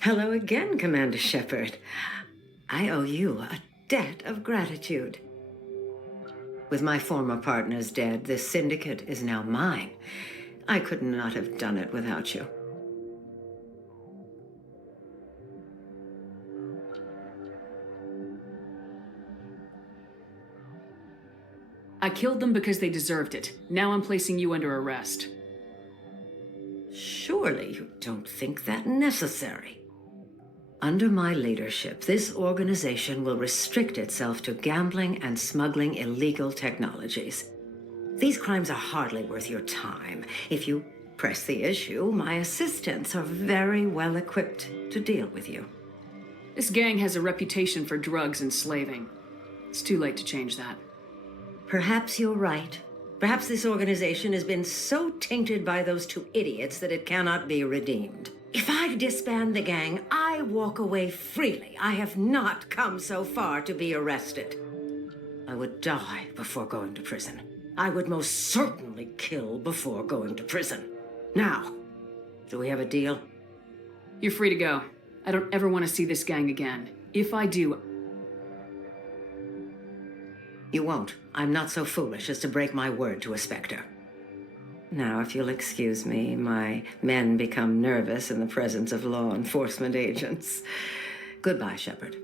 Hello again, Commander Shepard. I owe you a debt of gratitude. With my former partners dead, this syndicate is now mine. I could not have done it without you. I killed them because they deserved it. Now I'm placing you under arrest. Surely you don't think that necessary. Under my leadership, this organization will restrict itself to gambling and smuggling illegal technologies. These crimes are hardly worth your time. If you press the issue, my assistants are very well equipped to deal with you. This gang has a reputation for drugs and slaving. It's too late to change that. Perhaps you're right. Perhaps this organization has been so tainted by those two idiots that it cannot be redeemed. If I disband the gang, I walk away freely. I have not come so far to be arrested. I would die before going to prison. I would most certainly kill before going to prison. Now, do we have a deal? You're free to go. I don't ever want to see this gang again. If I do... You won't. I'm not so foolish as to break my word to a Spectre. Now, if you'll excuse me, my men become nervous in the presence of law enforcement agents. Goodbye, Shepard.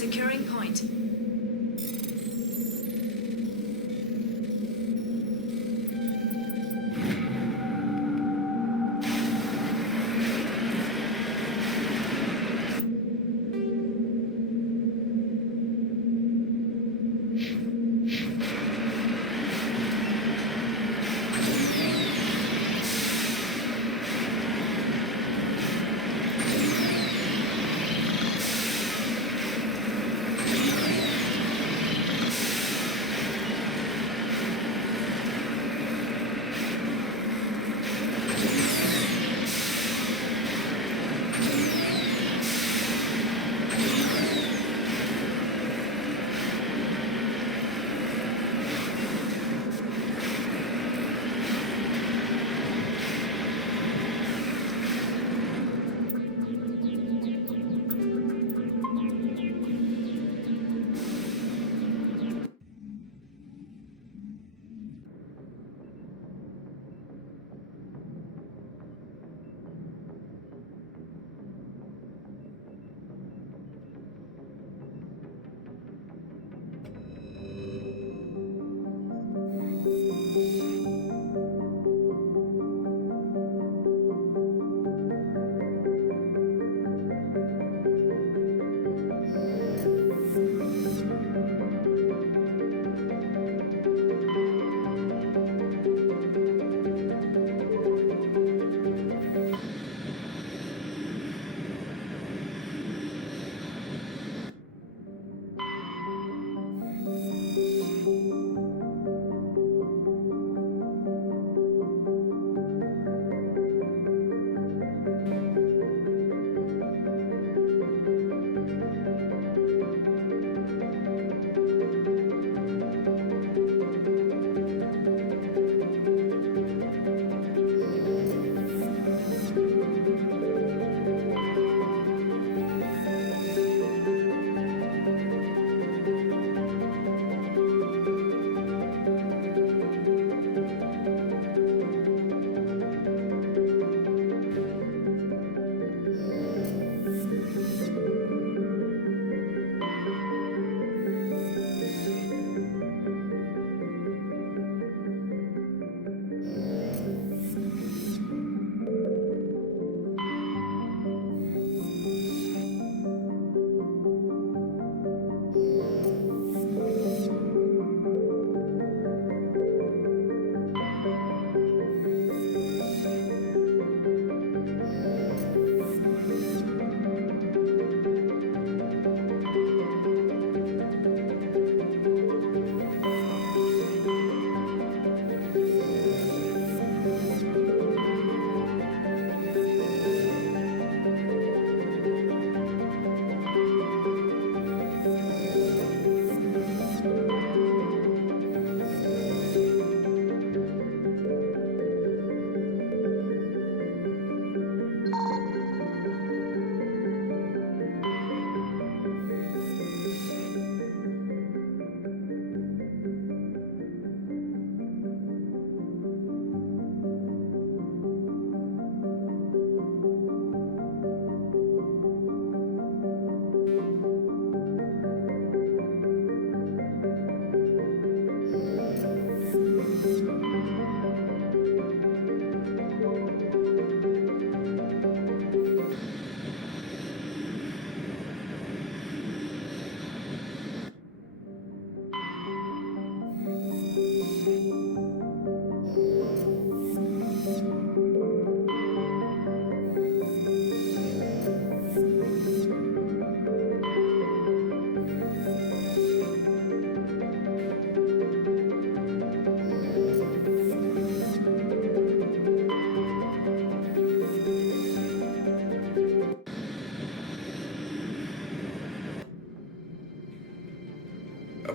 Securing point.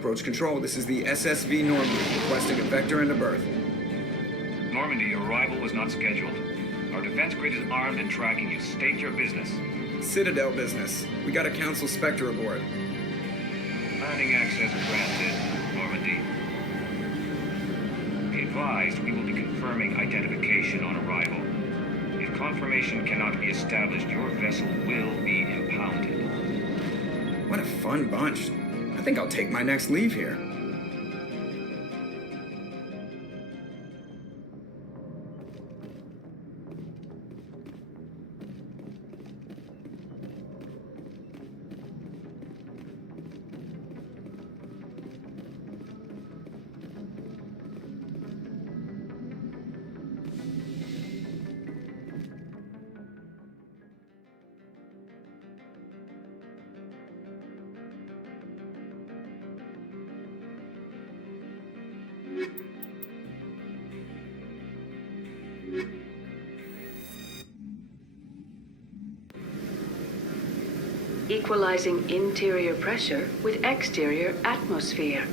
Approach control, this is the SSV Normandy, requesting a vector into berth. Normandy, your arrival was not scheduled. Our defense grid is armed and tracking you. State your business. Citadel business. We got a Council Spectre aboard. Landing access granted, Normandy. Be advised, we will be confirming identification on arrival. If confirmation cannot be established, your vessel will be impounded. What a fun bunch. I think I'll take my next leave here. Equalizing interior pressure with exterior atmosphere.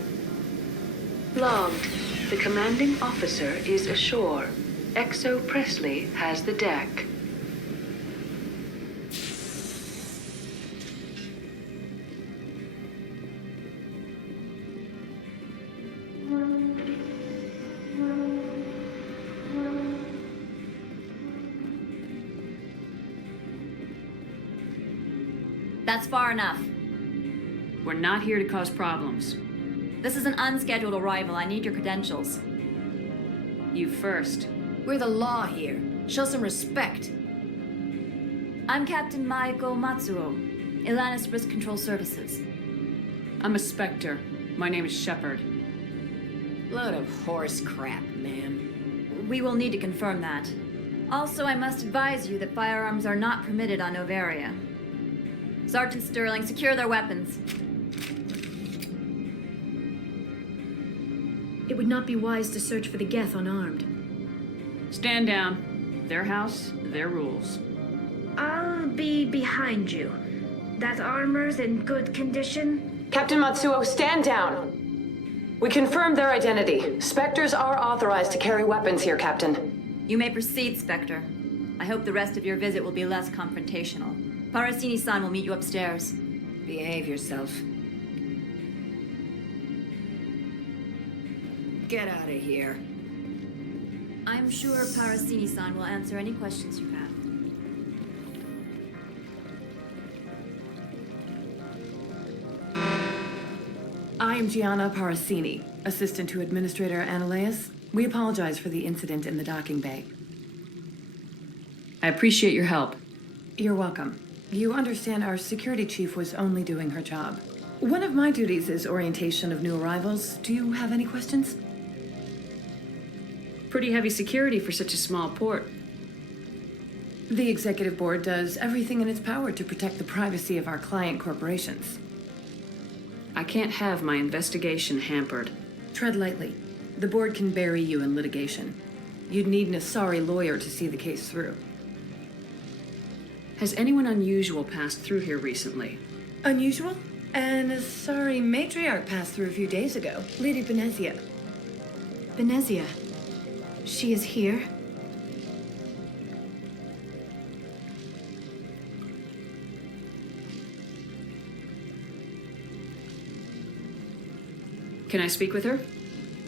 Logged. The commanding officer is ashore. Exo Presley has the deck. That's far enough. We're not here to cause problems. This is an unscheduled arrival. I need your credentials. You first. We're the law here. Show some respect. I'm Captain Maiko Matsuo, Ilanis Risk Control Services. I'm a Spectre. My name is Shepard. Load of horse crap, ma'am. We will need to confirm that. Also, I must advise you that firearms are not permitted on Noveria. Sergeant Sterling, secure their weapons. It would not be wise to search for the Geth unarmed. Stand down. Their house, their rules. I'll be behind you. That armor's in good condition? Captain Matsuo, stand down. We confirmed their identity. Spectres are authorized to carry weapons here, Captain. You may proceed, Spectre. I hope the rest of your visit will be less confrontational. Parasini-san will meet you upstairs. Behave yourself. Get out of here. I'm sure Parasini-san will answer any questions you have. I am Gianna Parasini, assistant to Administrator Ananias. We apologize for the incident in the docking bay. I appreciate your help. You're welcome. You understand our security chief was only doing her job. One of my duties is orientation of new arrivals. Do you have any questions? Pretty heavy security for such a small port. The executive board does everything in its power to protect the privacy of our client corporations. I can't have my investigation hampered. Tread lightly. The board can bury you in litigation. You'd need an Asari lawyer to see the case through. Has anyone unusual passed through here recently? Unusual? An Asari matriarch passed through a few days ago. Lady Benezia. Benezia. She is here? Can I speak with her?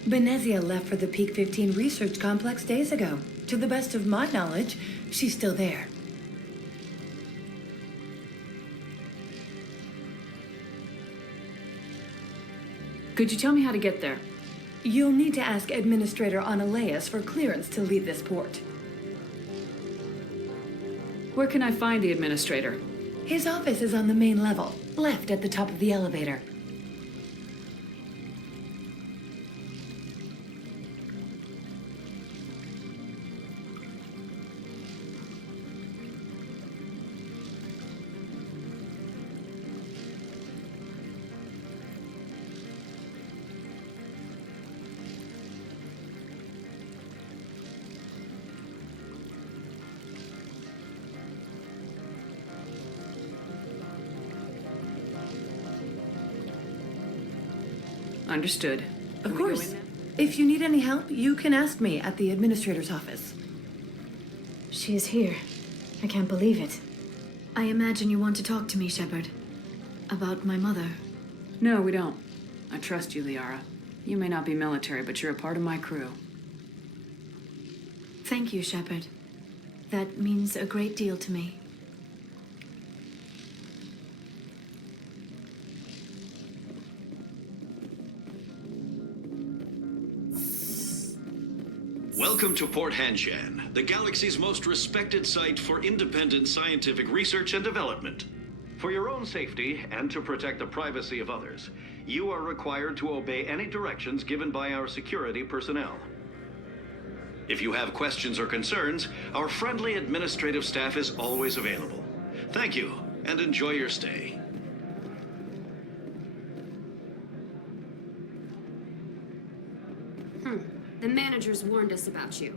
Benezia left for the Peak 15 research complex days ago. To the best of my knowledge, she's still there. Could you tell me how to get there? You'll need to ask Administrator Ananias for clearance to leave this port. Where can I find the administrator? His office is on the main level, left at the top of the elevator. Understood. Of course. If you need any help, you can ask me at the administrator's office. She is here. I can't believe it. I imagine you want to talk to me, Shepard. About my mother. No, we don't. I trust you, Liara. You may not be military, but you're a part of my crew. Thank you, Shepard. That means a great deal to me. Welcome to Port Hanshan, the galaxy's most respected site for independent scientific research and development. For your own safety and to protect the privacy of others, you are required to obey any directions given by our security personnel. If you have questions or concerns, our friendly administrative staff is always available. Thank you, and enjoy your stay. The managers warned us about you.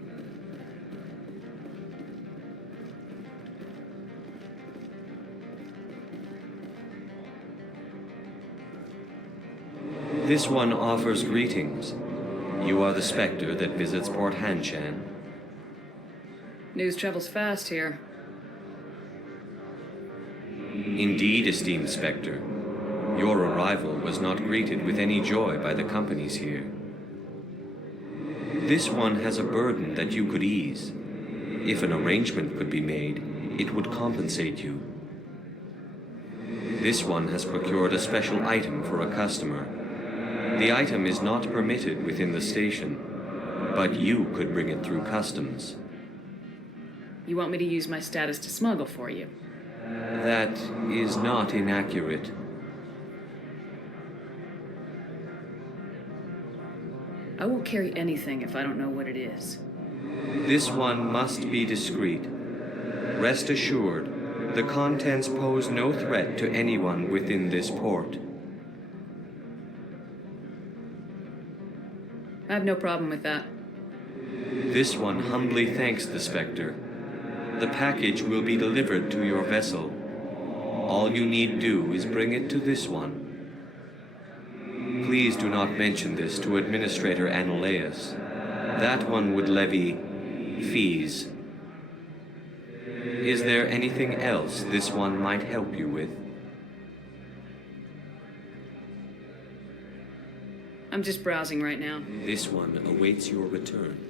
This one offers greetings. You are the Spectre that visits Port Hanshan. News travels fast here. Indeed, esteemed Spectre. Your arrival was not greeted with any joy by the companies here. This one has a burden that you could ease. If an arrangement could be made, it would compensate you. This one has procured a special item for a customer. The item is not permitted within the station, but you could bring it through customs. You want me to use my status to smuggle for you? That is not inaccurate. I won't carry anything if I don't know what it is. This one must be discreet. Rest assured, the contents pose no threat to anyone within this port. I have no problem with that. This one humbly thanks the Spectre. The package will be delivered to your vessel. All you need do is bring it to this one. Please do not mention this to Administrator Anoleus. That one would levy fees. Is there anything else this one might help you with? I'm just browsing right now. This one awaits your return.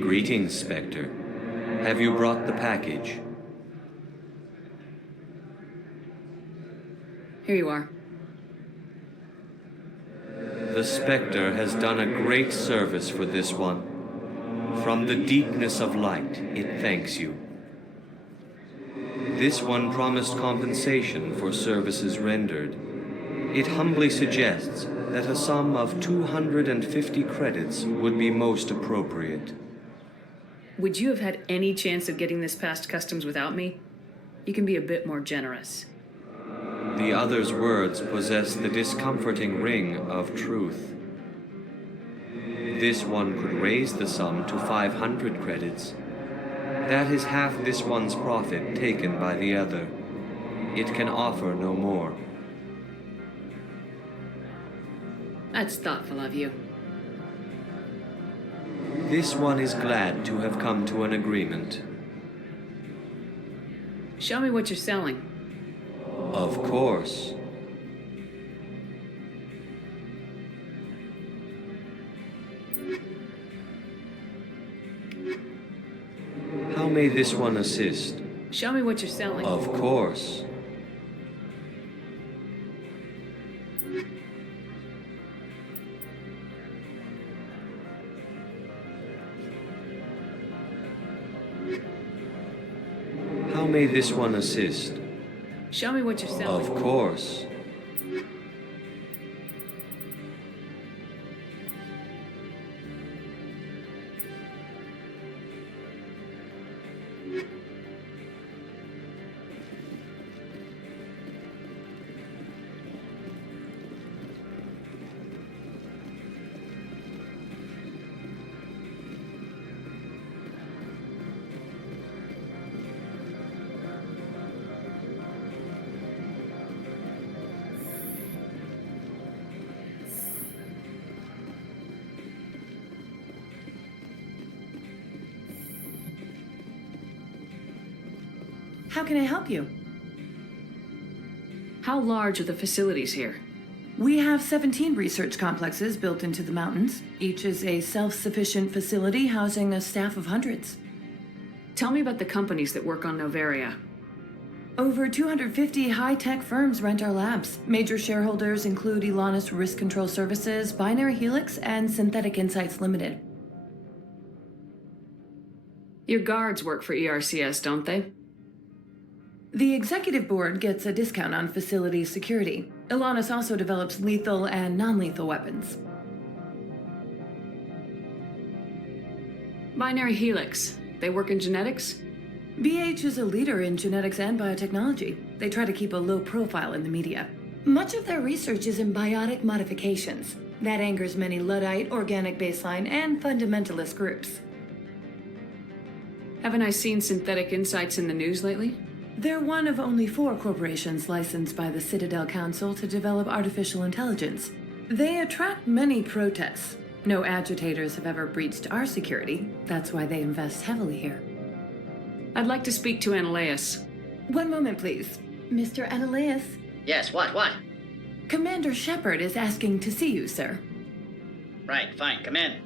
Greetings, Spectre. Have you brought the package? Here you are. The Spectre has done a great service for this one. From the deepness of light, it thanks you. This one promised compensation for services rendered. It humbly suggests that a sum of 250 credits would be most appropriate. Would you have had any chance of getting this past customs without me? You can be a bit more generous. The other's words possess the discomforting ring of truth. This one could raise the sum to 500 credits. That is half this one's profit taken by the other. It can offer no more. That's thoughtful of you. This one is glad to have come to an agreement. Show me what you're selling. Of course. How may this one assist? Show me what you're selling. Of course. How may this one assist? Show me what you're selling. Of course. How can I help you? How large are the facilities here? We have 17 research complexes built into the mountains. Each is a self-sufficient facility housing a staff of hundreds. Tell me about the companies that work on Noveria. Over 250 high-tech firms rent our labs. Major shareholders include Elanus Risk Control Services, Binary Helix, and Synthetic Insights Limited. Your guards work for ERCS, don't they? The executive board gets a discount on facility security. Elanus also develops lethal and non-lethal weapons. Binary Helix. They work in genetics? BH is a leader in genetics and biotechnology. They try to keep a low profile in the media. Much of their research is in biotic modifications. That angers many Luddite, organic baseline, and fundamentalist groups. Haven't I seen Synthetic Insights in the news lately? They're one of only 4 corporations licensed by the Citadel Council to develop artificial intelligence. They attract many protests. No agitators have ever breached our security. That's why they invest heavily here. I'd like to speak to Analeas. One moment, please. Mr. Analeas? Yes, what? Commander Shepard is asking to see you, sir. Right, fine, come in.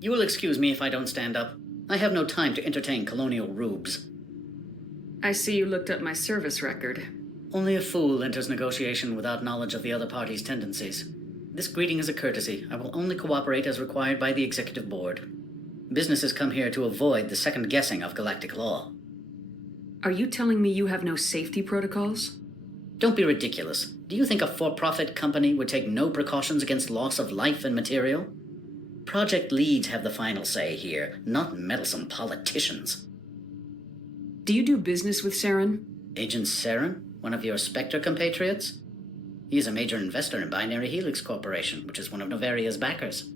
You will excuse me if I don't stand up. I have no time to entertain colonial rubes. I see you looked up my service record. Only a fool enters negotiation without knowledge of the other party's tendencies. This greeting is a courtesy. I will only cooperate as required by the executive board. Businesses come here to avoid the second guessing of galactic law. Are you telling me you have no safety protocols? Don't be ridiculous. Do you think a for-profit company would take no precautions against loss of life and material? Project leads have the final say here, not meddlesome politicians. Do you do business with Saren? Agent Saren? One of your Spectre compatriots? He is a major investor in Binary Helix Corporation, which is one of Noveria's backers.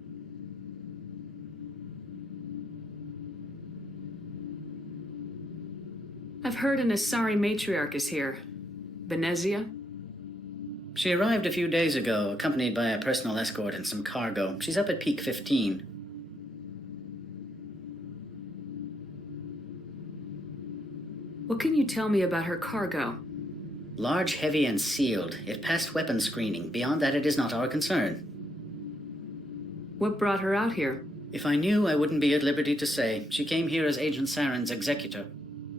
I've heard an Asari matriarch is here. Benezia? She arrived a few days ago, accompanied by a personal escort and some cargo. She's up at Peak 15. What can you tell me about her cargo? Large, heavy, and sealed. It passed weapons screening. Beyond that, it is not our concern. What brought her out here? If I knew, I wouldn't be at liberty to say. She came here as Agent Saren's executor.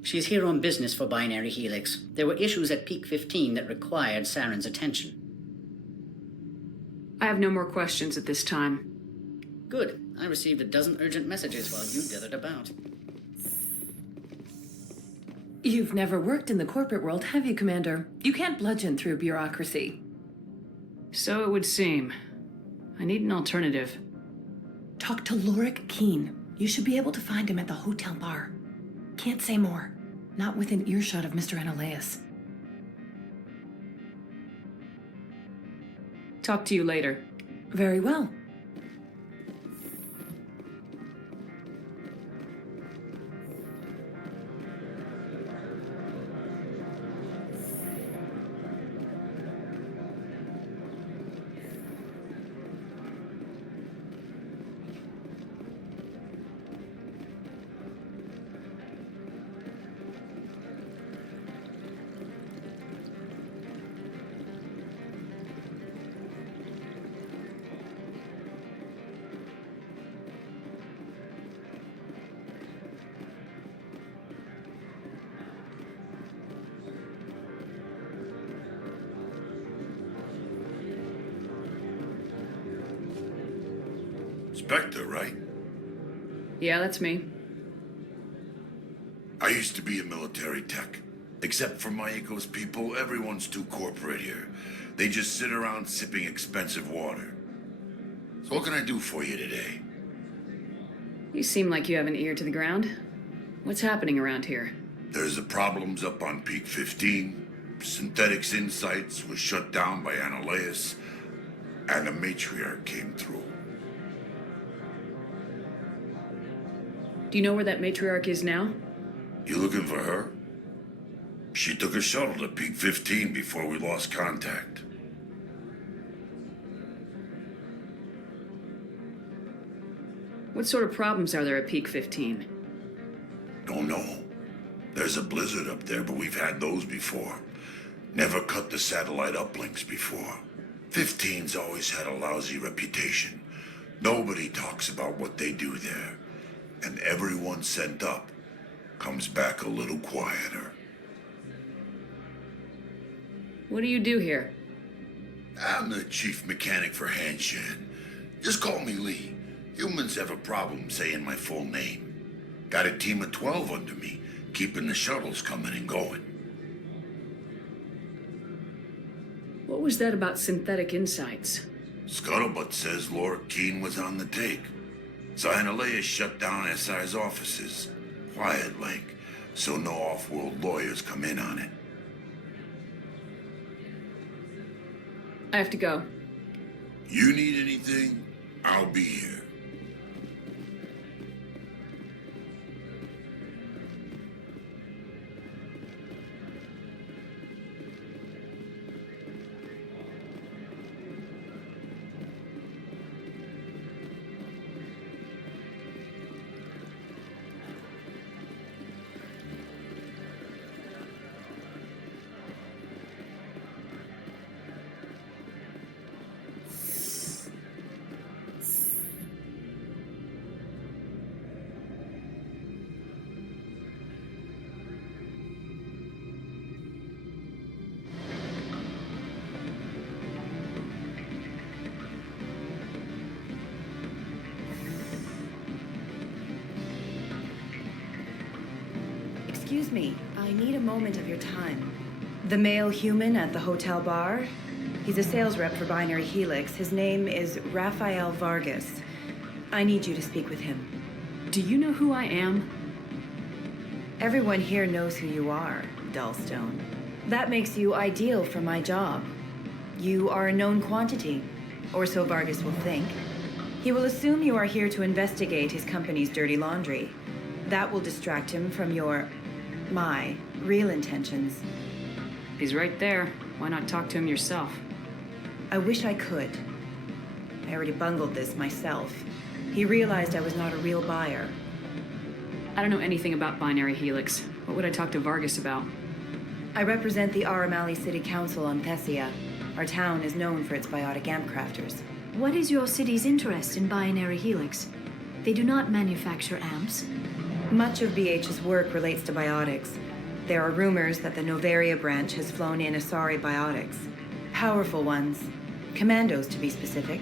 She's here on business for Binary Helix. There were issues at Peak 15 that required Saren's attention. I have no more questions at this time. Good. I received a dozen urgent messages while you dithered about. You've never worked in the corporate world, have you, Commander? You can't bludgeon through bureaucracy. So it would seem. I need an alternative. Talk to Lorik Keen. You should be able to find him at the hotel bar. Can't say more. Not within earshot of Mr. Analeas. Talk to you later. Very well. Spectre, right? Yeah, that's me. I used to be a military tech. Except for my eco's people, everyone's too corporate here. They just sit around sipping expensive water. So what can I do for you today? You seem like you have an ear to the ground. What's happening around here? There's the problems up on Peak 15. Synthetics Insights was shut down by Annihilus. And the Matriarch came through. Do you know where that Matriarch is now? You looking for her? She took a shuttle to Peak 15 before we lost contact. What sort of problems are there at Peak 15? Don't know. There's a blizzard up there, but we've had those before. Never cut the satellite uplinks before. 15's always had a lousy reputation. Nobody talks about what they do there. And everyone sent up comes back a little quieter. What do you do here? I'm the chief mechanic for Hanshan. Just call me Lee. Humans have a problem saying my full name. Got a team of 12 under me, keeping the shuttles coming and going. What was that about synthetic insights? Scuttlebutt says Laura Keene was on the take. Annihilus shut down SI's offices. Quiet like, so no off-world lawyers come in on it. I have to go. You need anything? I'll be here. Excuse me, I need a moment of your time. The male human at the hotel bar? He's a sales rep for Binary Helix. His name is Rafael Vargas. I need you to speak with him. Do you know who I am? Everyone here knows who you are, Dullstone. That makes you ideal for my job. You are a known quantity, or so Vargas will think. He will assume you are here to investigate his company's dirty laundry. That will distract him from my real intentions. He's right there. Why not talk to him yourself? I wish I could. I already bungled this myself. He realized I was not a real buyer. I don't know anything about Binary Helix. What would I talk to Vargas about? I represent the Aramali City Council on Thessia. Our town is known for its biotic amp crafters. What is your city's interest in Binary Helix? They do not manufacture amps. Much of BH's work relates to biotics. There are rumors that the Noveria branch has flown in Asari biotics. Powerful ones. Commandos, to be specific.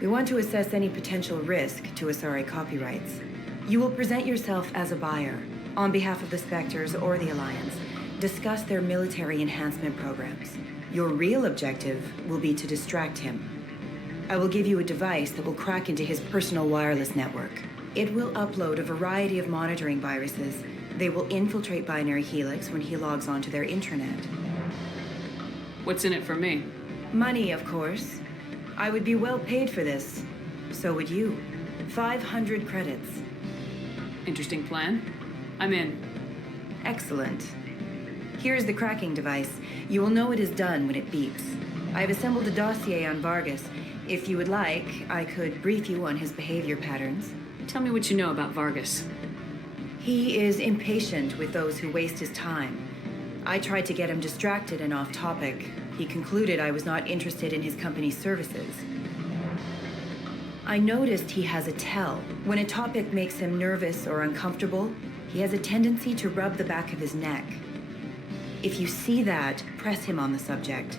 We want to assess any potential risk to Asari copyrights. You will present yourself as a buyer, on behalf of the Spectres or the Alliance. Discuss their military enhancement programs. Your real objective will be to distract him. I will give you a device that will crack into his personal wireless network. It will upload a variety of monitoring viruses. They will infiltrate Binary Helix when he logs onto their intranet. What's in it for me? Money, of course. I would be well paid for this. So would you. 500 credits. Interesting plan. I'm in. Excellent. Here's the cracking device. You will know it is done when it beeps. I have assembled a dossier on Vargas. If you would like, I could brief you on his behavior patterns. Tell me what you know about Vargas. He is impatient with those who waste his time. I tried to get him distracted and off topic. He concluded I was not interested in his company's services. I noticed he has a tell. When a topic makes him nervous or uncomfortable, he has a tendency to rub the back of his neck. If you see that, press him on the subject.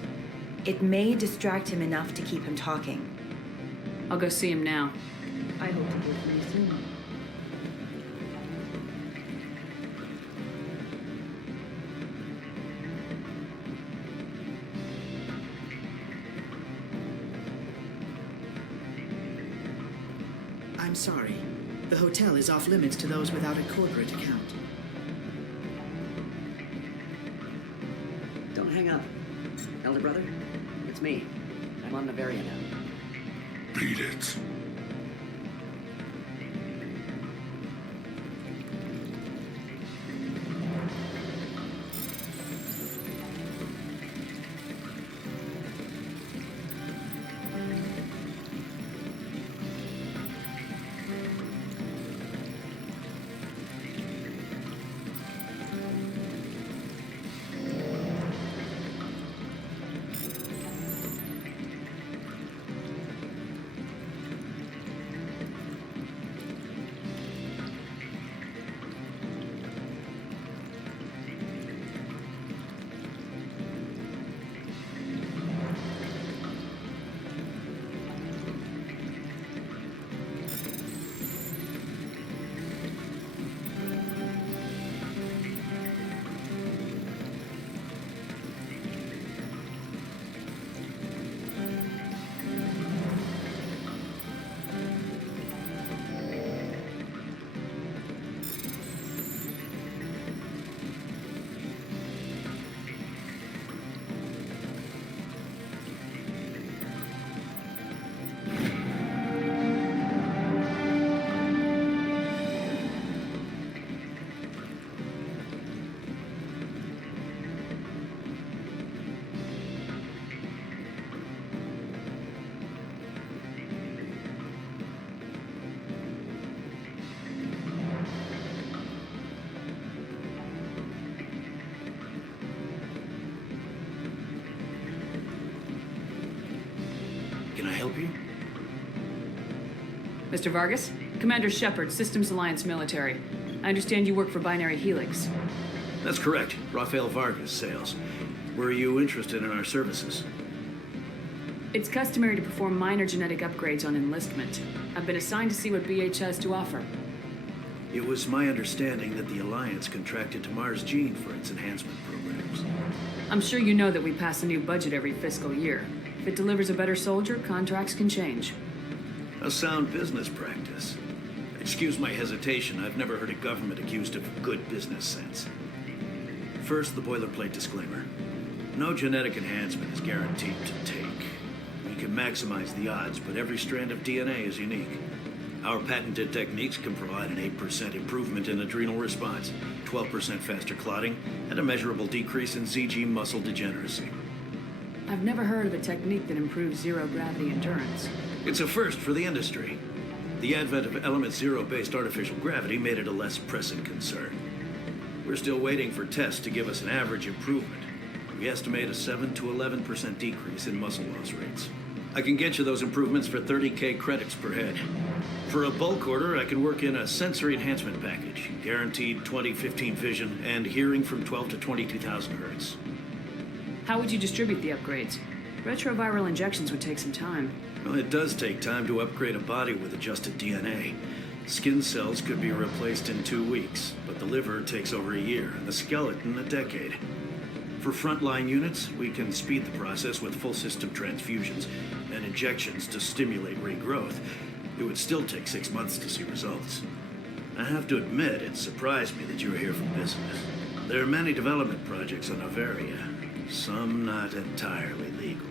It may distract him enough to keep him talking. I'll go see him now. I hope to hear from you soon. I'm sorry. The hotel is off limits to those without a corporate account. Don't hang up. Elder brother, it's me. I'm on Noveria now. Beat it. Can I help you? Mr. Vargas? Commander Shepard, Systems Alliance Military. I understand you work for Binary Helix. That's correct. Rafael Vargas, sales. Were you interested in our services? It's customary to perform minor genetic upgrades on enlistment. I've been assigned to see what BH has to offer. It was my understanding that the Alliance contracted to Mars Gene for its enhancement programs. I'm sure you know that we pass a new budget every fiscal year. If it delivers a better soldier, contracts can change. A sound business practice. Excuse my hesitation, I've never heard a government accused of good business sense. First, the boilerplate disclaimer. No genetic enhancement is guaranteed to take. We can maximize the odds, but every strand of DNA is unique. Our patented techniques can provide an 8% improvement in adrenal response, 12% faster clotting, and a measurable decrease in ZG muscle degeneracy. I've never heard of a technique that improves zero-gravity endurance. It's a first for the industry. The advent of element zero-based artificial gravity made it a less pressing concern. We're still waiting for tests to give us an average improvement. We estimate a 7 to 11% decrease in muscle loss rates. I can get you those improvements for 30K credits per head. For a bulk order, I can work in a sensory enhancement package, guaranteed 20/15 vision and hearing from 12 to 22,000 hertz. How would you distribute the upgrades? Retroviral injections would take some time. Well, it does take time to upgrade a body with adjusted DNA. Skin cells could be replaced in 2 weeks, but the liver takes over a year, and the skeleton a decade. For frontline units, we can speed the process with full system transfusions and injections to stimulate regrowth. It would still take 6 months to see results. I have to admit, it surprised me that you were here for business. There are many development projects on Noveria, some not entirely legal.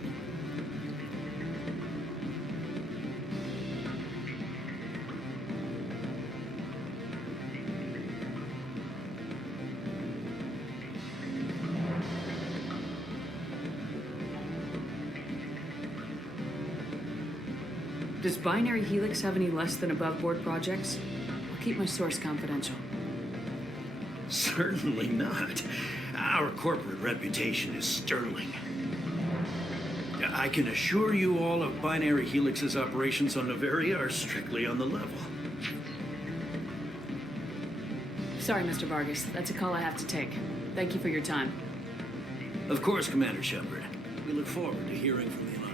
Does Binary Helix have any less than above-board projects? I'll keep my source confidential. Certainly not. Our corporate reputation is sterling. I can assure you all of Binary Helix's operations on Noveria are strictly on the level. Sorry, Mr. Vargas. That's a call I have to take. Thank you for your time. Of course, Commander Shepard. We look forward to hearing from the Alliance.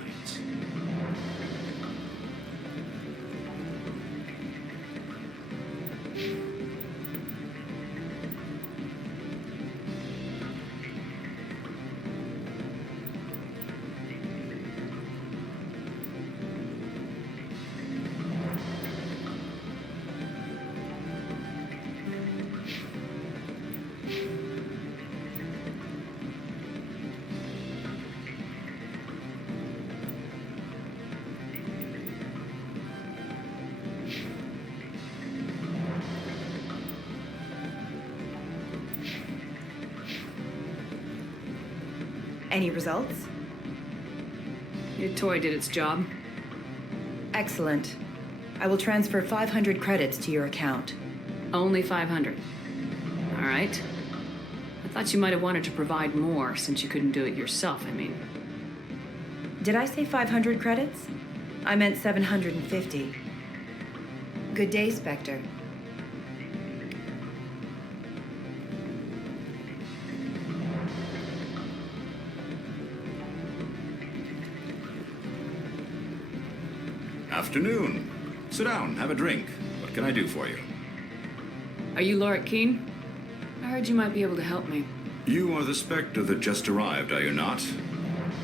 Any results? Your toy did its job. Excellent. I will transfer 500 credits to your account. Only 500. All right. I thought you might have wanted to provide more since you couldn't do it yourself, I mean. Did I say 500 credits? I meant 750. Good day, Spectre. Afternoon. Sit down, have a drink. What can I do for you? Are you Lorik Keen? I heard you might be able to help me. You are the Spectre that just arrived, are you not?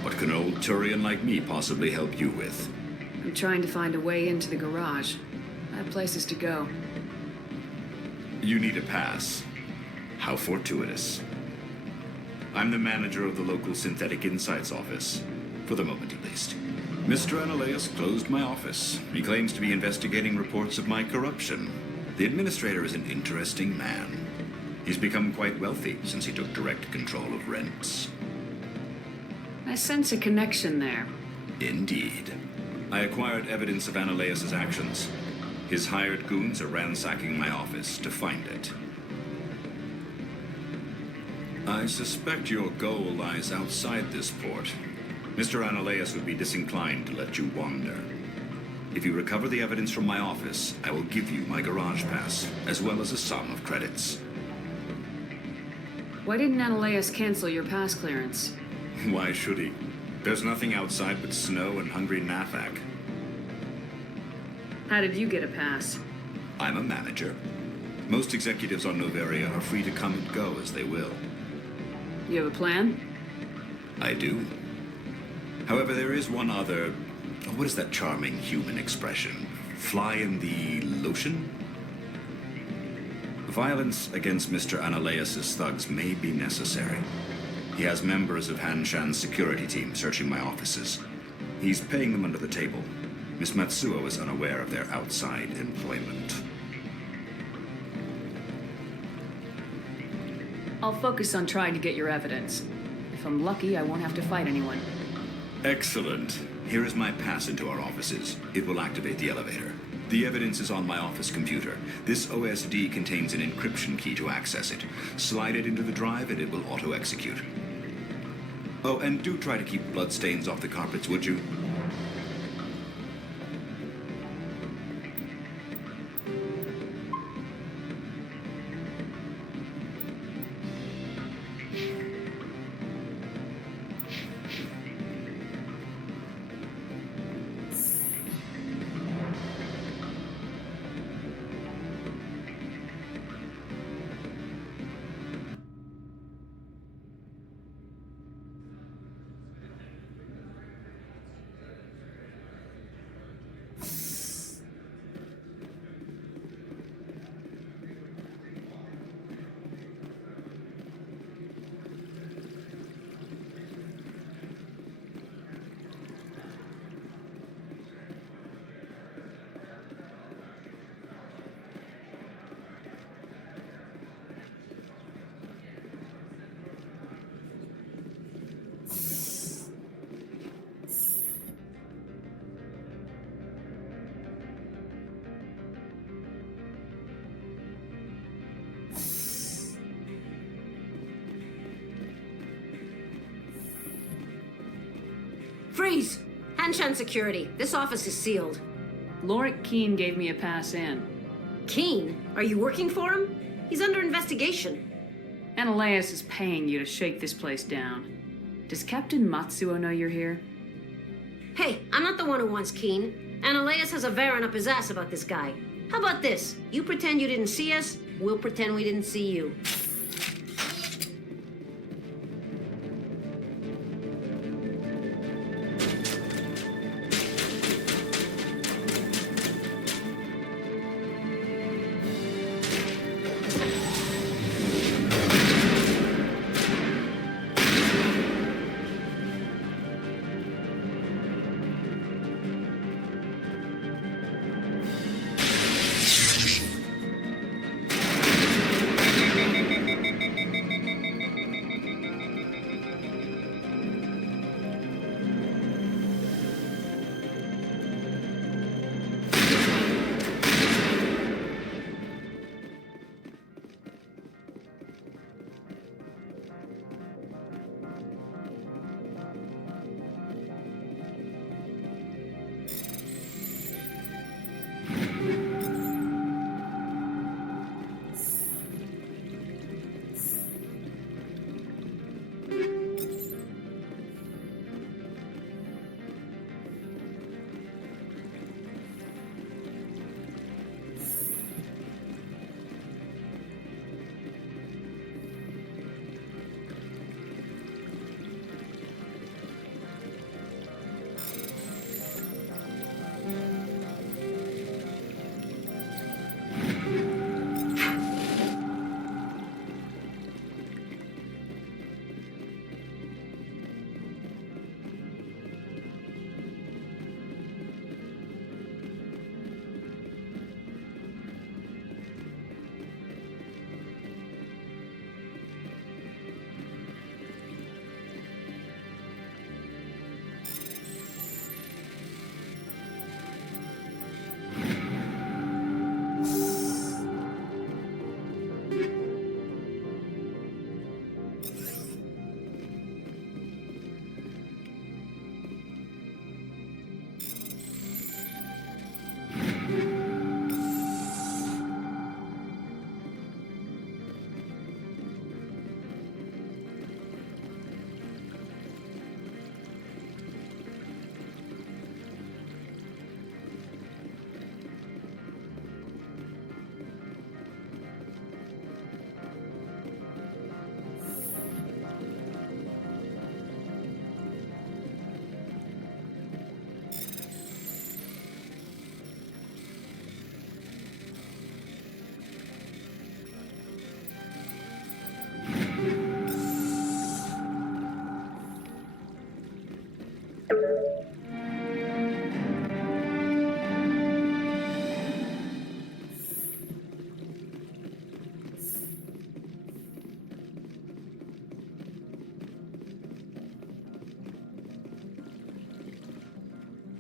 What can old Turian like me possibly help you with? I'm trying to find a way into the garage. I have places to go. You need a pass. How fortuitous. I'm the manager of the local Synthetic Insights office. For the moment, at least. Mr. Analeas closed my office. He claims to be investigating reports of my corruption. The administrator is an interesting man. He's become quite wealthy since he took direct control of rents. I sense a connection there. Indeed. I acquired evidence of Analeas' actions. His hired goons are ransacking my office to find it. I suspect your goal lies outside this port. Mr. Analeas would be disinclined to let you wander. If you recover the evidence from my office, I will give you my garage pass, as well as a sum of credits. Why didn't Analeas cancel your pass clearance? Why should he? There's nothing outside but snow and hungry Nathak. How did you get a pass? I'm a manager. Most executives on Noveria are free to come and go as they will. You have a plan? I do. However, there is one other... What is that charming human expression? Fly in the lotion? Violence against Mr. Analeas' thugs may be necessary. He has members of Han Shan's security team searching my offices. He's paying them under the table. Miss Matsuo is unaware of their outside employment. I'll focus on trying to get your evidence. If I'm lucky, I won't have to fight anyone. Excellent. Here is my pass into our offices. It will activate the elevator. The evidence is on my office computer. This OSD contains an encryption key to access it. Slide it into the drive and it will auto-execute. Oh, and do try to keep bloodstains off the carpets, would you? Freeze! Hanshan security. This office is sealed. Lorik Keene gave me a pass in. Keene? Are you working for him? He's under investigation. Ananias is paying you to shake this place down. Does Captain Matsuo know you're here? Hey, I'm not the one who wants Keene. Ananias has a Varen up his ass about this guy. How about this? You pretend you didn't see us, we'll pretend we didn't see you.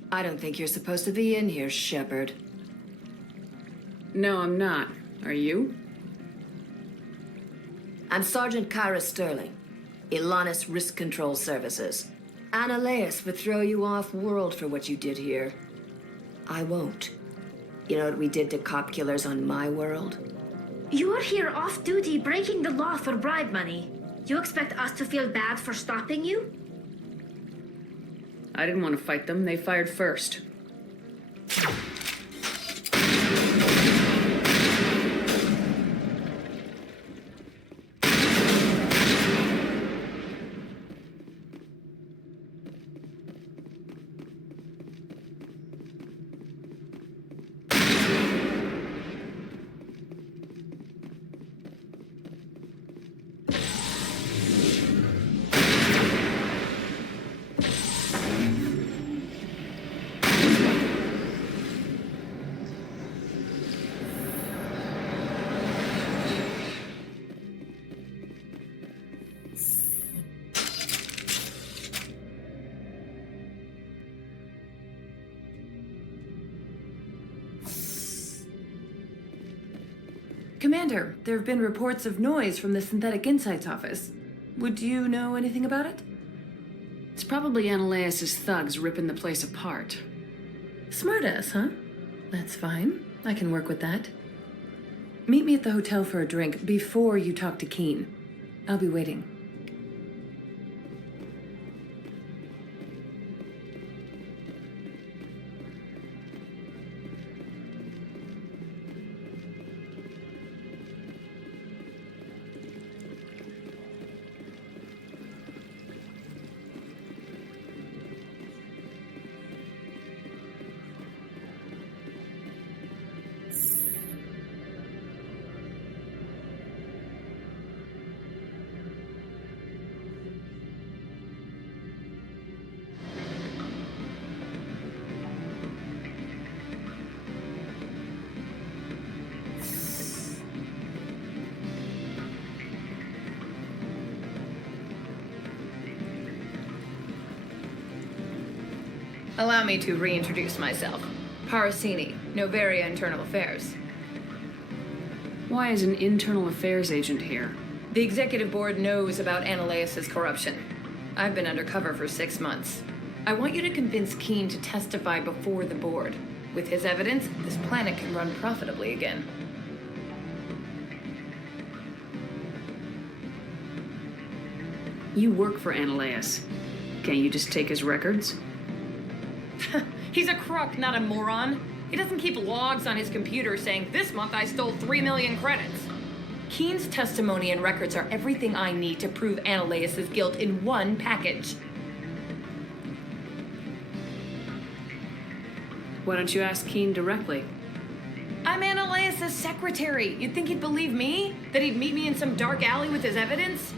I don't think you're supposed to be in here, Shepard. No, I'm not. Are you? I'm Sergeant Kyra Sterling, Ilanis Risk Control Services. Ananias would throw you off-world for what you did here. I won't. You know what we did to cop killers on my world? You're here off-duty breaking the law for bribe money. You expect us to feel bad for stopping you? I didn't want to fight them. They fired first. Commander, there have been reports of noise from the Synthetic Insights office. Would you know anything about it? It's probably Ananias' thugs ripping the place apart. Smartass, huh? That's fine. I can work with that. Meet me at the hotel for a drink before you talk to Keen. I'll be waiting. Allow me to reintroduce myself. Parasini, Noveria Internal Affairs. Why is an internal affairs agent here? The executive board knows about Ananias' corruption. I've been undercover for 6 months. I want you to convince Keen to testify before the board. With his evidence, this planet can run profitably again. You work for Ananias. Can't you just take his records? He's a crook, not a moron. He doesn't keep logs on his computer saying, "This month I stole 3 million credits." Keen's testimony and records are everything I need to prove Ananias' guilt in one package. Why don't you ask Keen directly? I'm Ananias' secretary. You'd think he'd believe me? That he'd meet me in some dark alley with his evidence?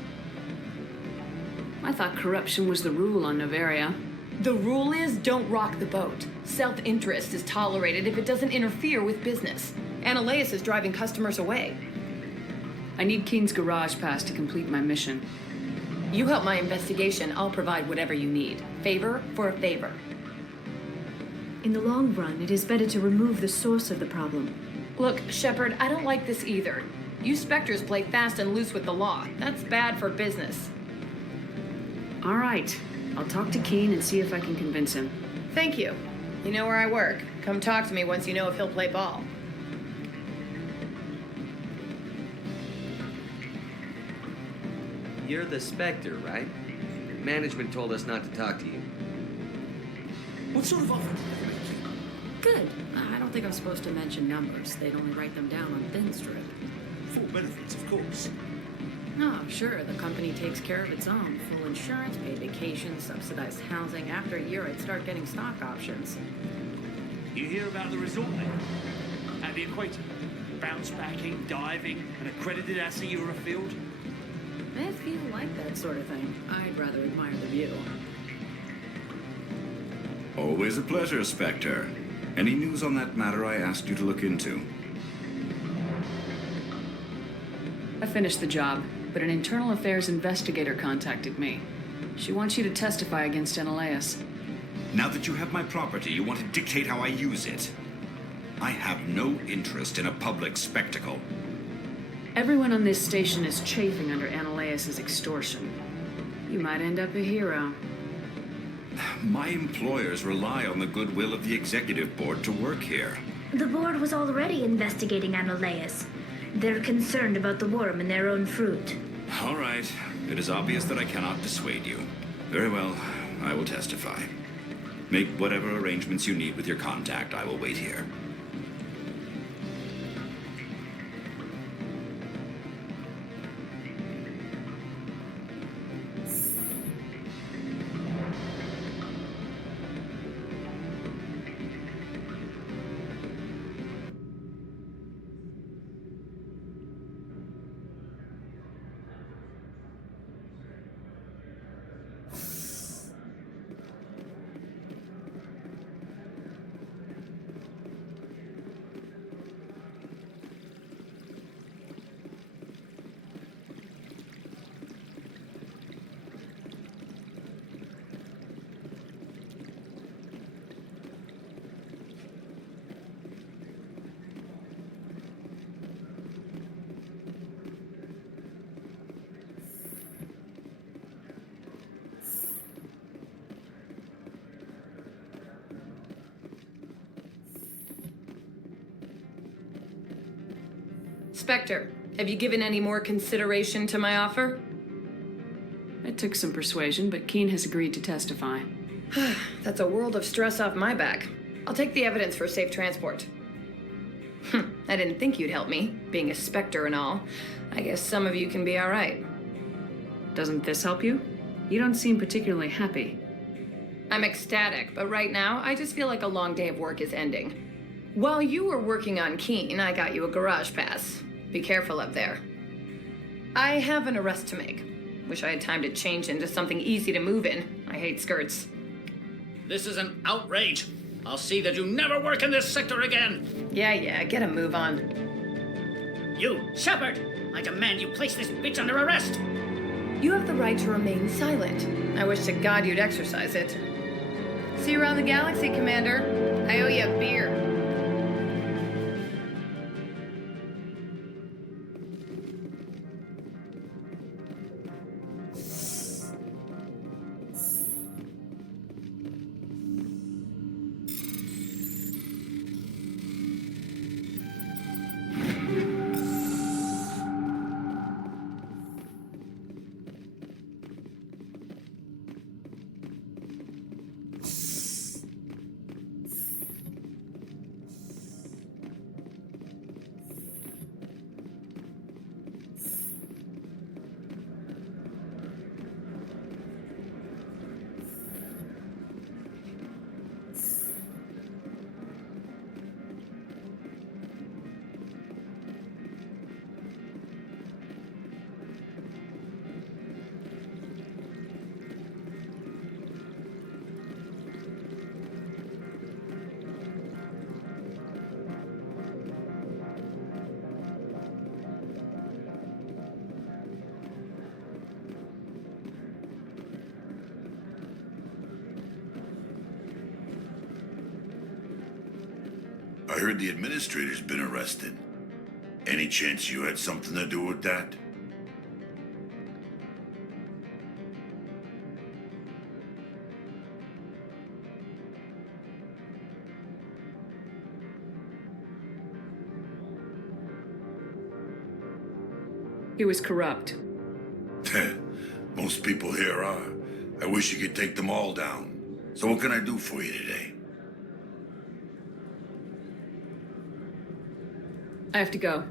I thought corruption was the rule on Noveria. The rule is don't rock the boat. Self-interest is tolerated if it doesn't interfere with business. Ananias is driving customers away. I need Keen's garage pass to complete my mission. You help my investigation, I'll provide whatever you need. Favor for a favor. In the long run, it is better to remove the source of the problem. Look, Shepard, I don't like this either. You Spectres play fast and loose with the law. That's bad for business. All right. I'll talk to Keen and see if I can convince him. Thank you. You know where I work. Come talk to me once you know if he'll play ball. You're the Spectre, right? Management told us not to talk to you. What sort of offer did they make you? Good. I don't think I'm supposed to mention numbers. They'd only write them down on thin strip. Full benefits, of course. Oh, sure. The company takes care of its own. Full insurance, paid vacations, subsidized housing. After a year, I'd start getting stock options. You hear about the resort then? At the equator? Bounce backing, diving, an accredited assay Eurofield? If you like that sort of thing, I'd rather admire the view. Always a pleasure, Spectre. Any news on that matter I asked you to look into? I finished the job, but an internal affairs investigator contacted me. She wants you to testify against Ananias. Now that you have my property, you want to dictate how I use it. I have no interest in a public spectacle. Everyone on this station is chafing under Ananias' extortion. You might end up a hero. My employers rely on the goodwill of the executive board to work here. The board was already investigating Ananias. They're concerned about the worm in their own fruit. All right. It is obvious that I cannot dissuade you. Very well. I will testify. Make whatever arrangements you need with your contact. I will wait here. Spectre, have you given any more consideration to my offer? It took some persuasion, but Keen has agreed to testify. That's a world of stress off my back. I'll take the evidence for safe transport. I didn't think you'd help me, being a Spectre and all. I guess some of you can be all right. Doesn't this help you? You don't seem particularly happy. I'm ecstatic, but right now, I just feel like a long day of work is ending. While you were working on Keen, I got you a garage pass. Be careful up there. I have an arrest to make. Wish I had time to change into something easy to move in. I hate skirts. This is an outrage. I'll see that you never work in this sector again. Yeah, get a move on. You, Shepard! I demand you place this bitch under arrest. You have the right to remain silent. I wish to God you'd exercise it. See you around the galaxy, Commander. I owe you a beer. I heard the administrator's been arrested. Any chance you had something to do with that? He was corrupt. Most people here are. I wish you could take them all down. So what can I do for you today? I have to go.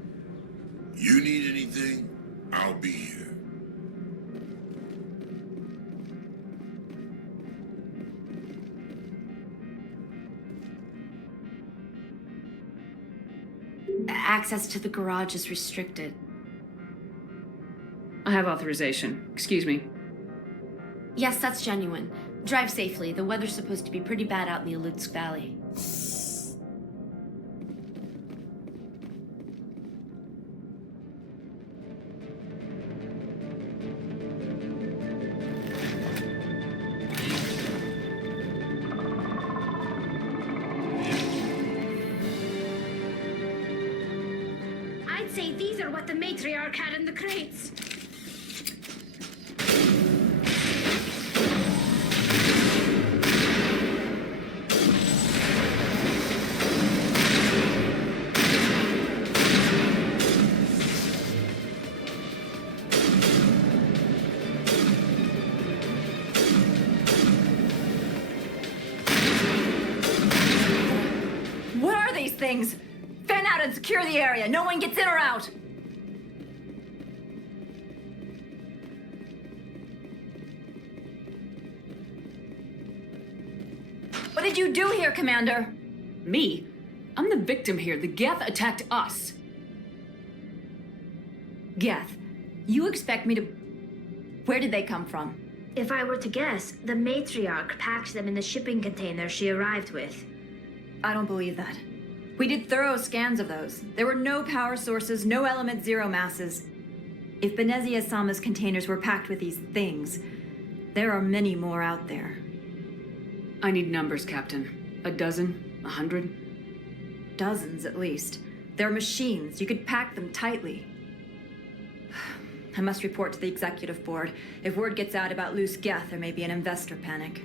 You need anything? I'll be here. Access to the garage is restricted. I have authorization. Excuse me. Yes, that's genuine. Drive safely. The weather's supposed to be pretty bad out in the Alutsk Valley. I'd say these are what the Matriarch had in the crates. What are these things? Fan out and secure the area. No one gets in or out. What did you do here, Commander? Me? I'm the victim here. The Geth attacked us. Geth, you expect me to... Where did they come from? If I were to guess, the Matriarch packed them in the shipping container she arrived with. I don't believe that. We did thorough scans of those. There were no power sources, no element zero masses. If Benezia Sama's containers were packed with these things, there are many more out there. I need numbers, Captain. 12? 100? Dozens, at least. They're machines. You could pack them tightly. I must report to the executive board. If word gets out about loose Geth, there may be an investor panic.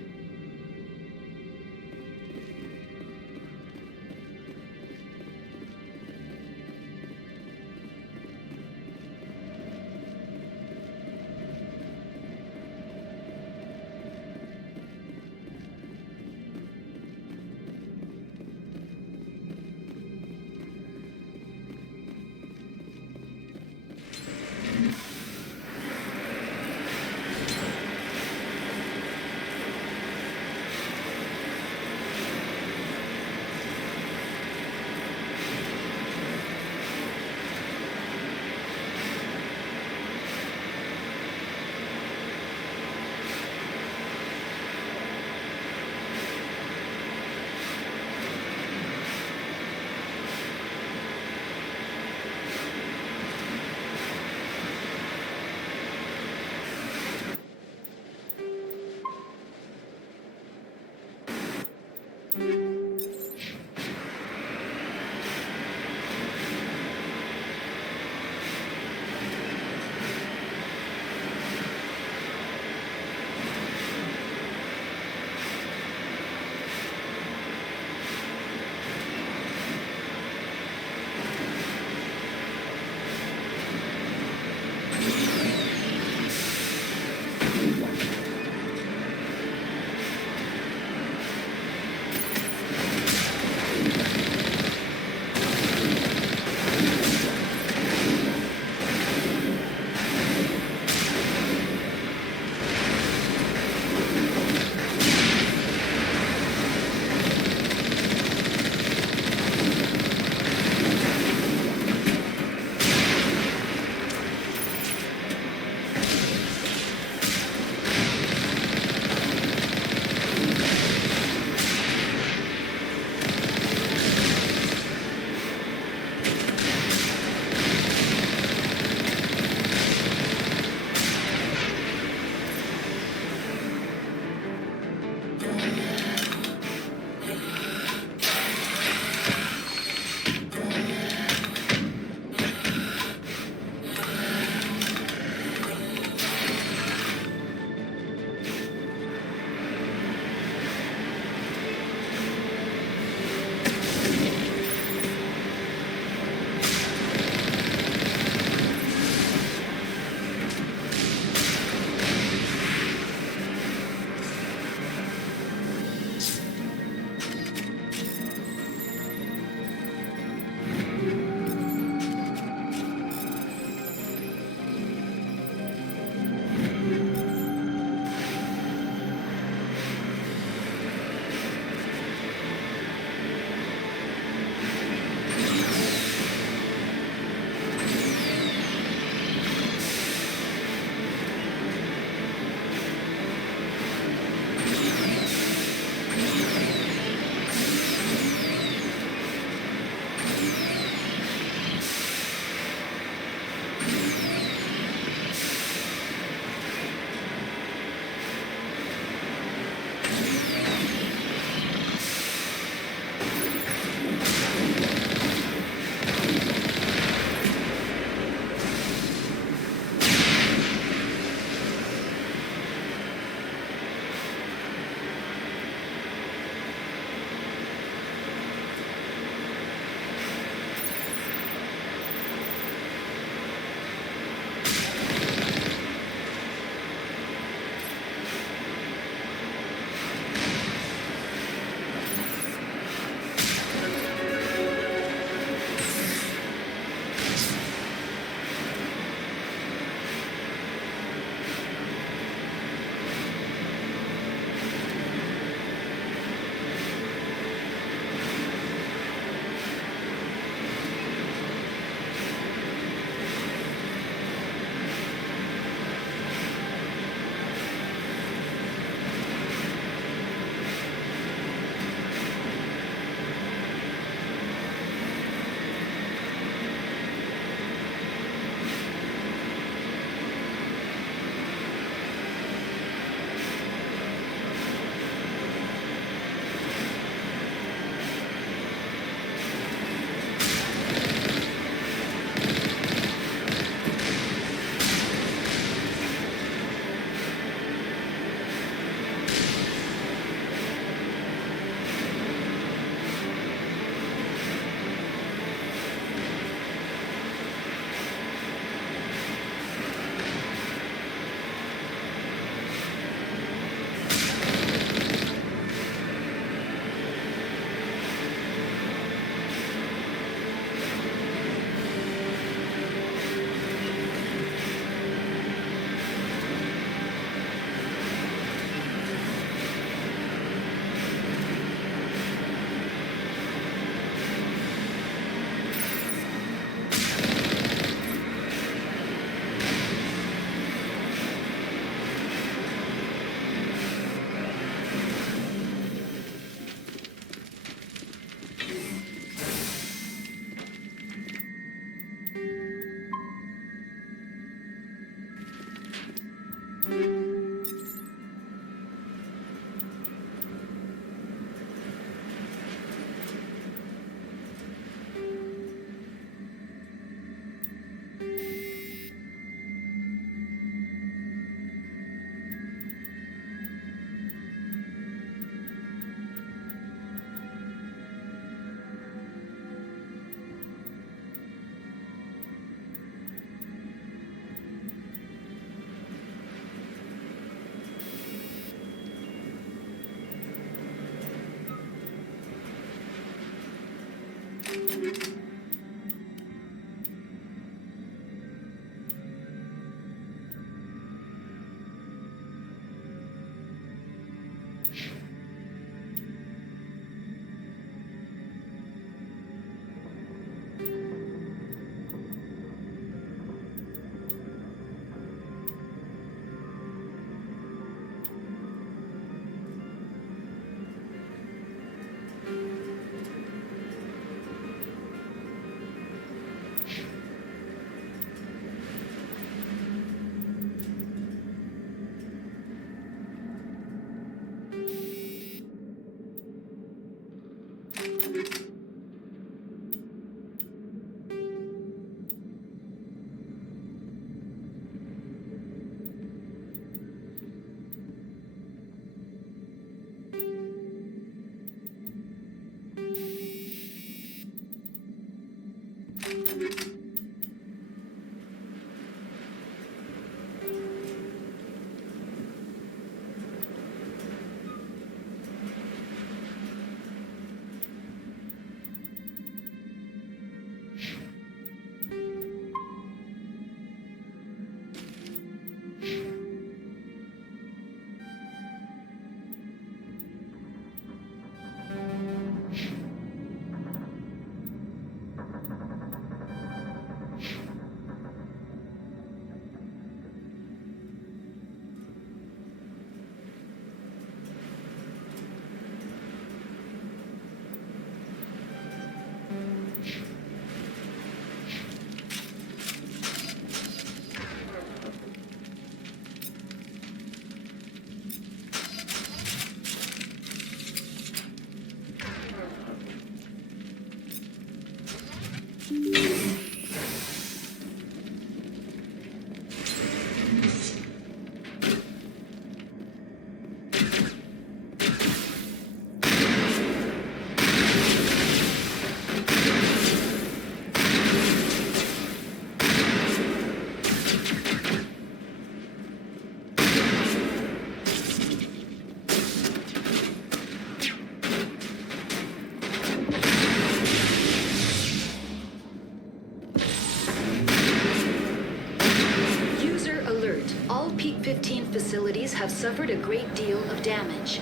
15 facilities have suffered a great deal of damage.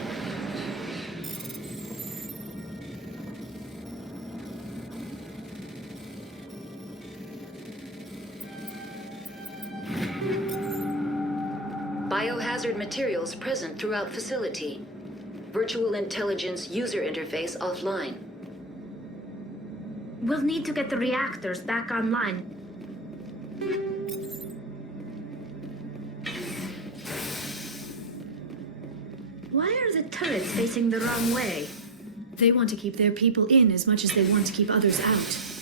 Biohazard materials present throughout facility. Virtual intelligence user interface offline. We'll need to get the reactors back online. Why are the turrets facing the wrong way? They want to keep their people in as much as they want to keep others out.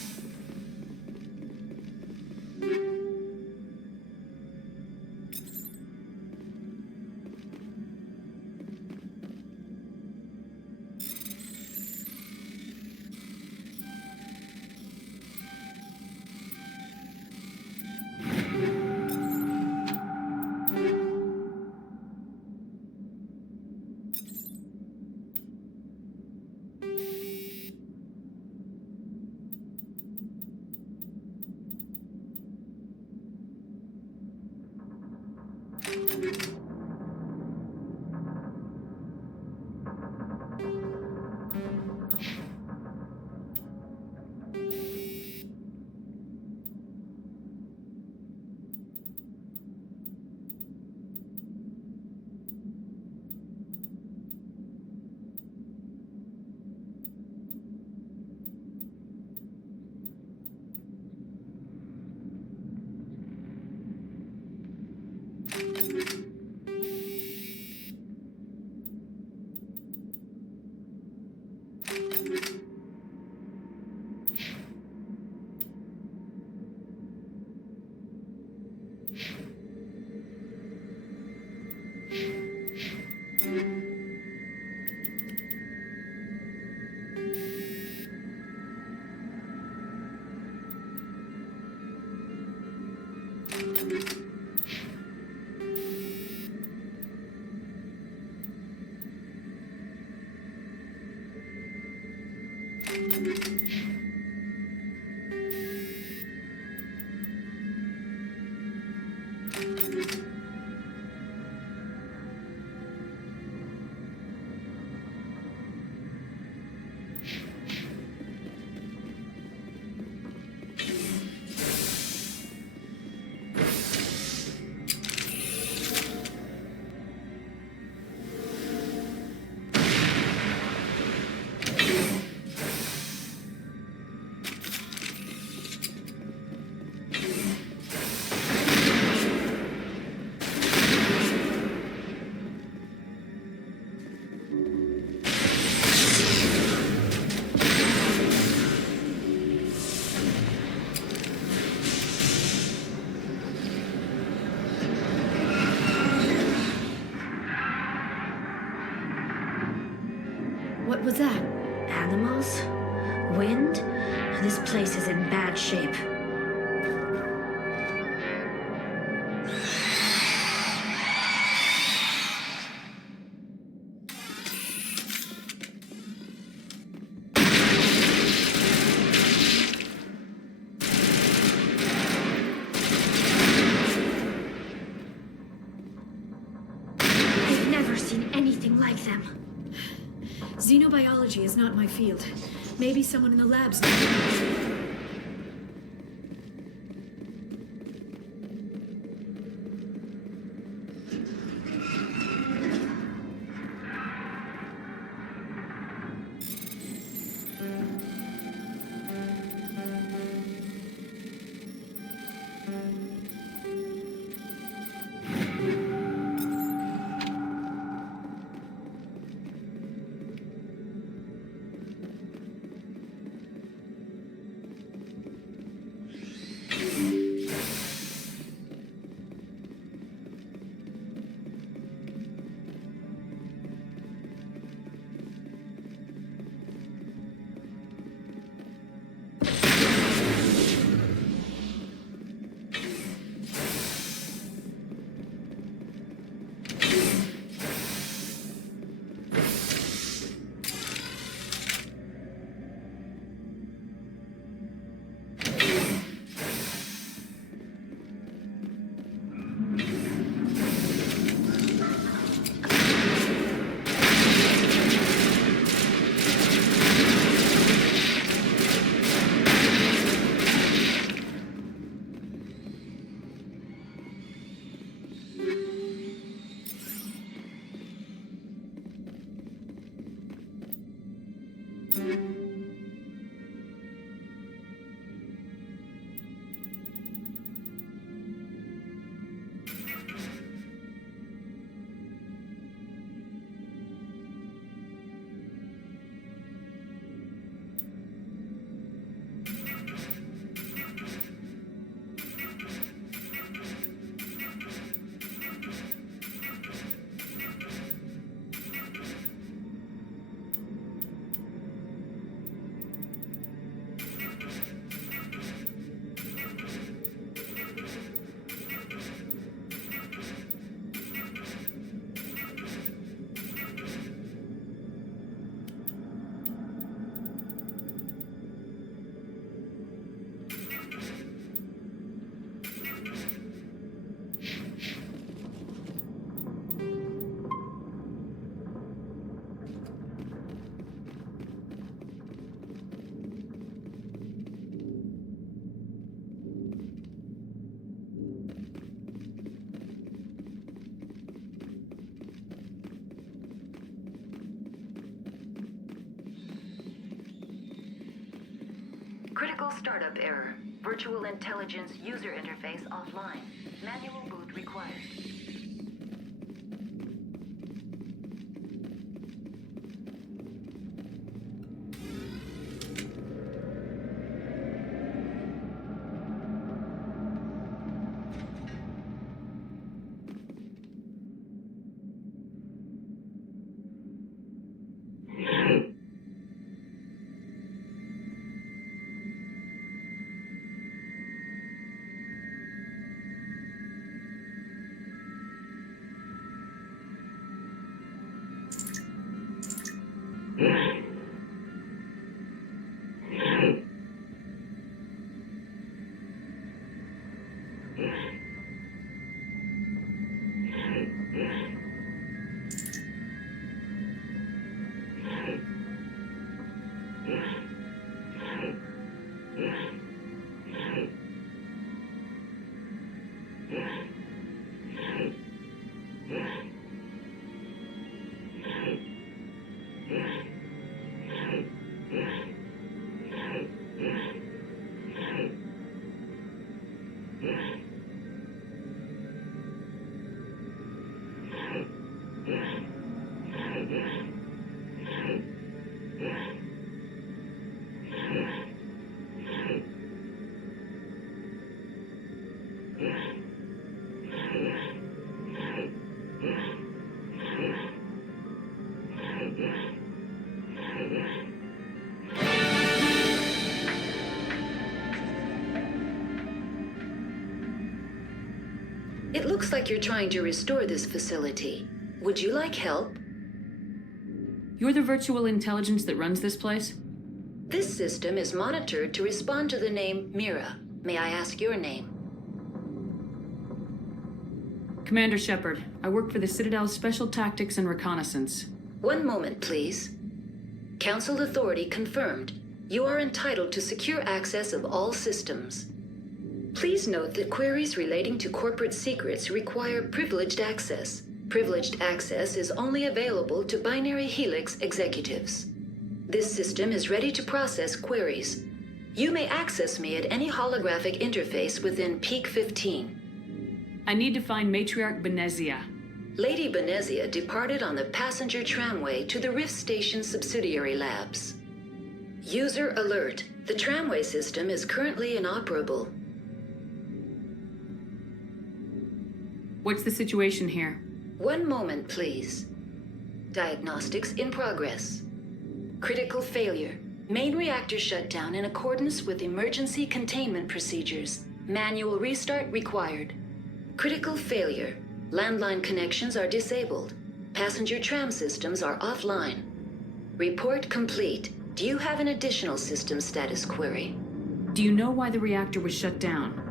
What was that? Animals? Wind? This place is in bad shape. I've never seen anything like them. Xenobiology is not my field. Maybe someone in the labs. Critical startup error. Virtual intelligence user interface offline. Manual boot required. It looks like you're trying to restore this facility. Would you like help? You're the virtual intelligence that runs this place? This system is monitored to respond to the name Mira. May I ask your name? Commander Shepard. I work for the Citadel's Special Tactics and Reconnaissance. One moment, please. Council authority confirmed. You are entitled to secure access of all systems. Please note that queries relating to corporate secrets require privileged access. Privileged access is only available to Binary Helix executives. This system is ready to process queries. You may access me at any holographic interface within Peak 15. I need to find Matriarch Benezia. Lady Benezia departed on the passenger tramway to the Rift Station subsidiary labs. User alert. The tramway system is currently inoperable. What's the situation here? One moment, please. Diagnostics in progress. Critical failure. Main reactor shut down in accordance with emergency containment procedures. Manual restart required. Critical failure. Landline connections are disabled. Passenger tram systems are offline. Report complete. Do you have an additional system status query? Do you know why the reactor was shut down?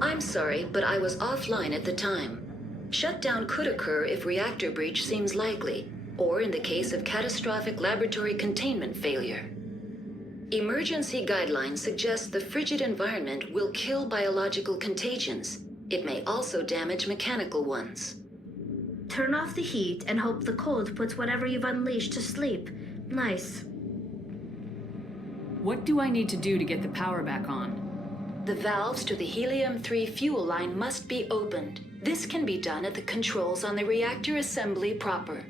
I'm sorry, but I was offline at the time. Shutdown could occur if reactor breach seems likely, or in the case of catastrophic laboratory containment failure. Emergency guidelines suggest the frigid environment will kill biological contagions. It may also damage mechanical ones. Turn off the heat and hope the cold puts whatever you've unleashed to sleep. Nice. What do I need to do to get the power back on? The valves to the helium-3 fuel line must be opened. This can be done at the controls on the reactor assembly proper.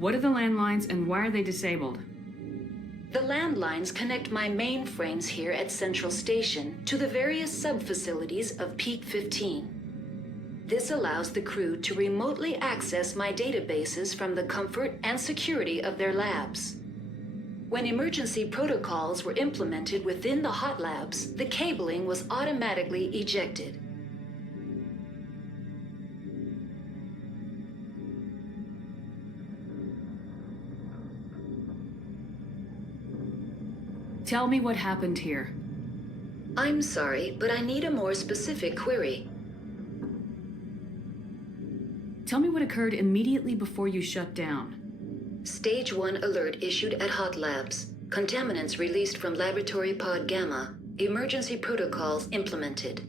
What are the landlines and why are they disabled? The landlines connect my mainframes here at Central Station to the various sub-facilities of Peak 15. This allows the crew to remotely access my databases from the comfort and security of their labs. When emergency protocols were implemented within the hot labs, the cabling was automatically ejected. Tell me what happened here. I'm sorry, but I need a more specific query. Tell me what occurred immediately before you shut down. Stage 1 alert issued at Hot Labs. Contaminants released from Laboratory Pod Gamma. Emergency protocols implemented.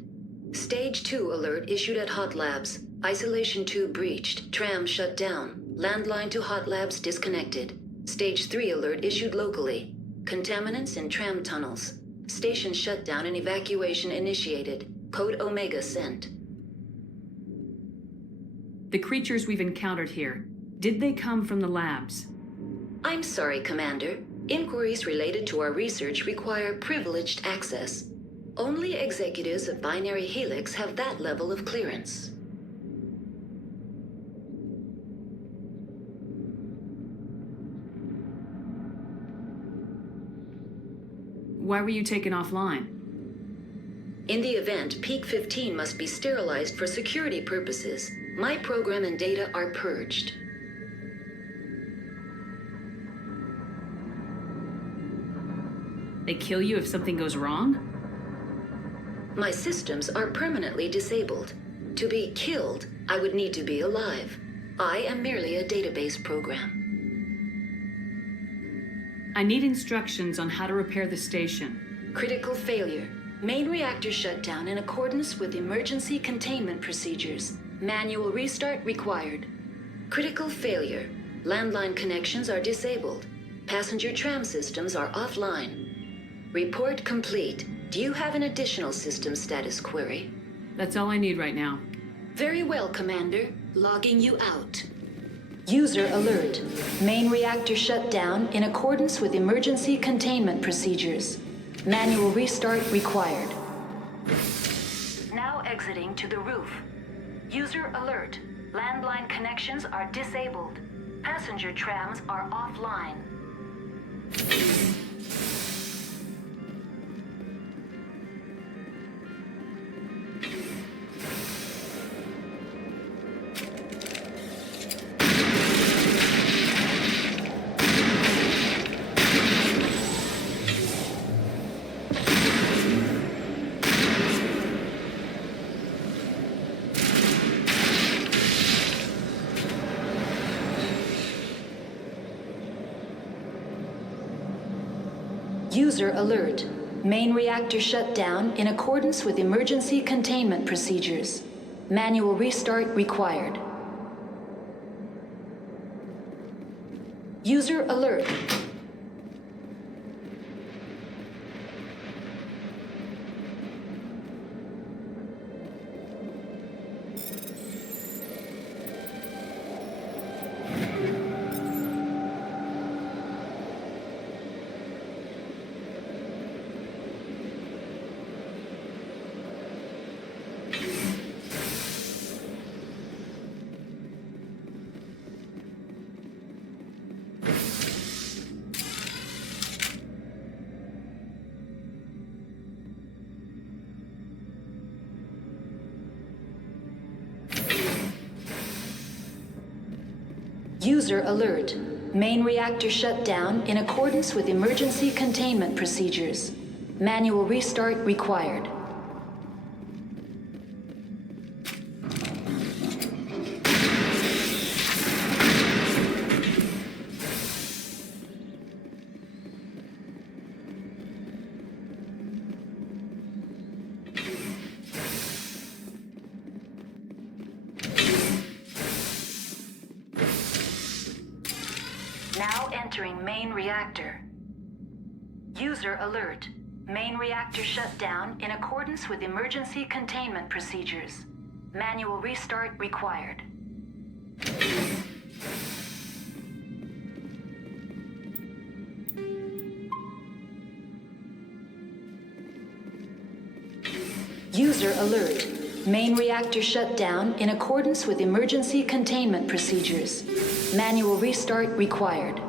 Stage 2 alert issued at Hot Labs. Isolation tube breached. Tram shut down. Landline to Hot Labs disconnected. Stage 3 alert issued locally. Contaminants in tram tunnels. Station shutdown and evacuation initiated. Code Omega sent. The creatures we've encountered here, did they come from the labs? I'm sorry, Commander. Inquiries related to our research require privileged access. Only executives of Binary Helix have that level of clearance. Why were you taken offline? In the event, Peak 15 must be sterilized for security purposes. My program and data are purged. They kill you if something goes wrong? My systems are permanently disabled. To be killed, I would need to be alive. I am merely a database program. I need instructions on how to repair the station. Critical failure. Main reactor shutdown in accordance with emergency containment procedures. Manual restart required. Critical failure. Landline connections are disabled. Passenger tram systems are offline. Report complete. Do you have an additional system status query? That's all I need right now. Very well, Commander. Logging you out. User alert. Main reactor shut down in accordance with emergency containment procedures. Manual restart required. Now exiting to the roof. User alert. Landline connections are disabled. Passenger trams are offline. User alert. Main reactor shut down in accordance with emergency containment procedures. Manual restart required. User alert. User alert. Main reactor shut down in accordance with emergency containment procedures. Manual restart required. Now entering main reactor. User alert. Main reactor shut down in accordance with emergency containment procedures. Manual restart required. User alert. Main reactor shut down in accordance with emergency containment procedures. Manual restart required.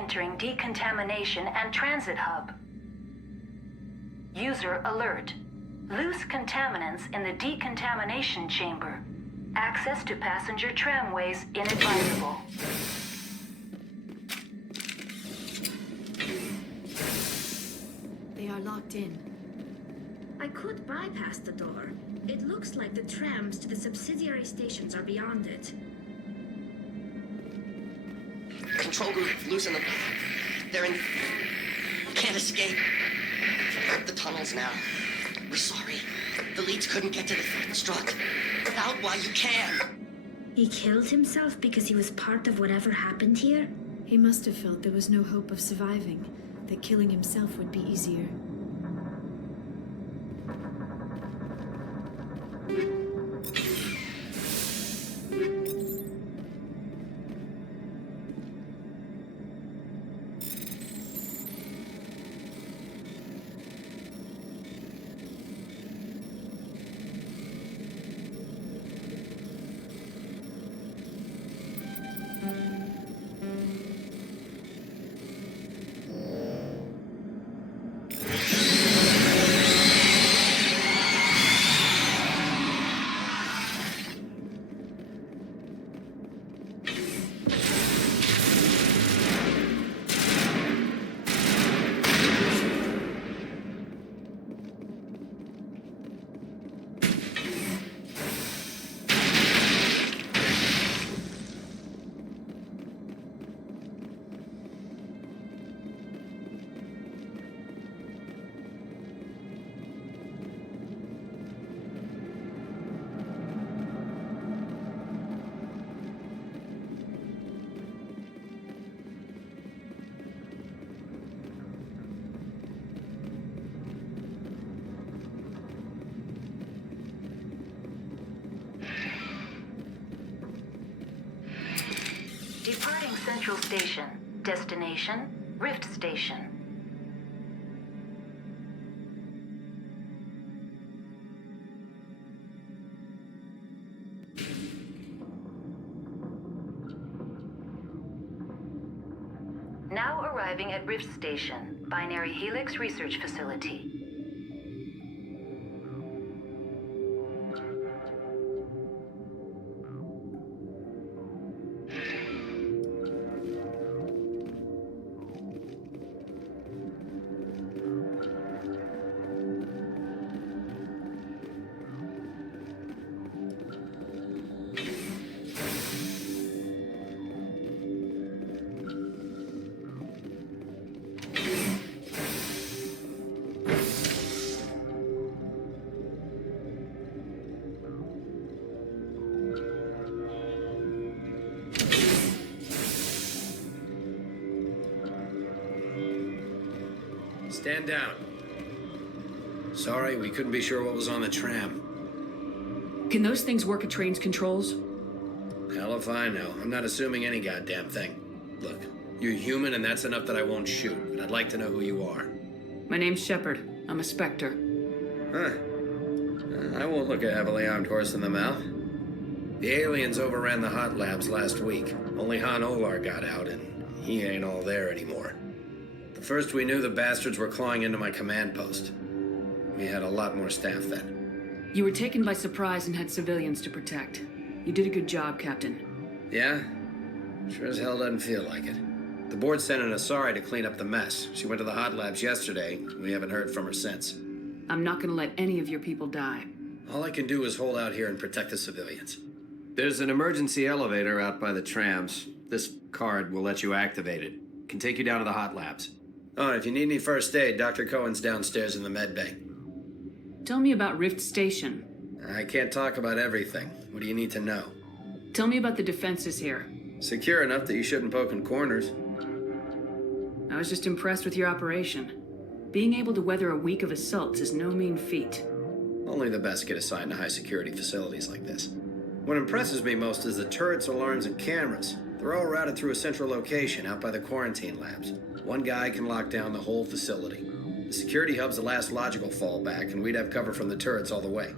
entering decontamination and transit hub. User alert. Loose contaminants in the decontamination chamber. Access to passenger tramways inadvisable. They are locked in. I could bypass the door. It looks like the trams to the subsidiary stations are beyond it. Control group, loosen them. They're in... Can't escape. The tunnels now. We're sorry. The leads couldn't get to the strut. Out while you can. He killed himself because he was part of whatever happened here? He must have felt there was no hope of surviving, that killing himself would be easier. Departing Central Station. Destination, Rift Station. Now arriving at Rift Station, Binary Helix Research Facility. Stand down. Sorry, we couldn't be sure what was on the tram. Can those things work at train's controls? Hell if I know. I'm not assuming any goddamn thing. Look, you're human and that's enough that I won't shoot, but I'd like to know who you are. My name's Shepard. I'm a Spectre. Huh. I won't look a heavily armed horse in the mouth. The aliens overran the hot labs last week. Only Han Olar got out, and he ain't all there anymore. The first we knew, the bastards were clawing into my command post. We had a lot more staff then. You were taken by surprise and had civilians to protect. You did a good job, Captain. Yeah? Sure as hell doesn't feel like it. The board sent an Asari to clean up the mess. She went to the hot labs yesterday. We haven't heard from her since. I'm not gonna let any of your people die. All I can do is hold out here and protect the civilians. There's an emergency elevator out by the trams. This card will let you activate it. Can take you down to the hot labs. Oh, and if you need any first aid, Dr. Cohen's downstairs in the med bay. Tell me about Rift Station. I can't talk about everything. What do you need to know? Tell me about the defenses here. Secure enough that you shouldn't poke in corners. I was just impressed with your operation. Being able to weather a week of assaults is no mean feat. Only the best get assigned to high-security facilities like this. What impresses me most is the turrets, alarms, and cameras. They're all routed through a central location out by the quarantine labs. One guy can lock down the whole facility. The security hub's the last logical fallback, and we'd have cover from the turrets all the way.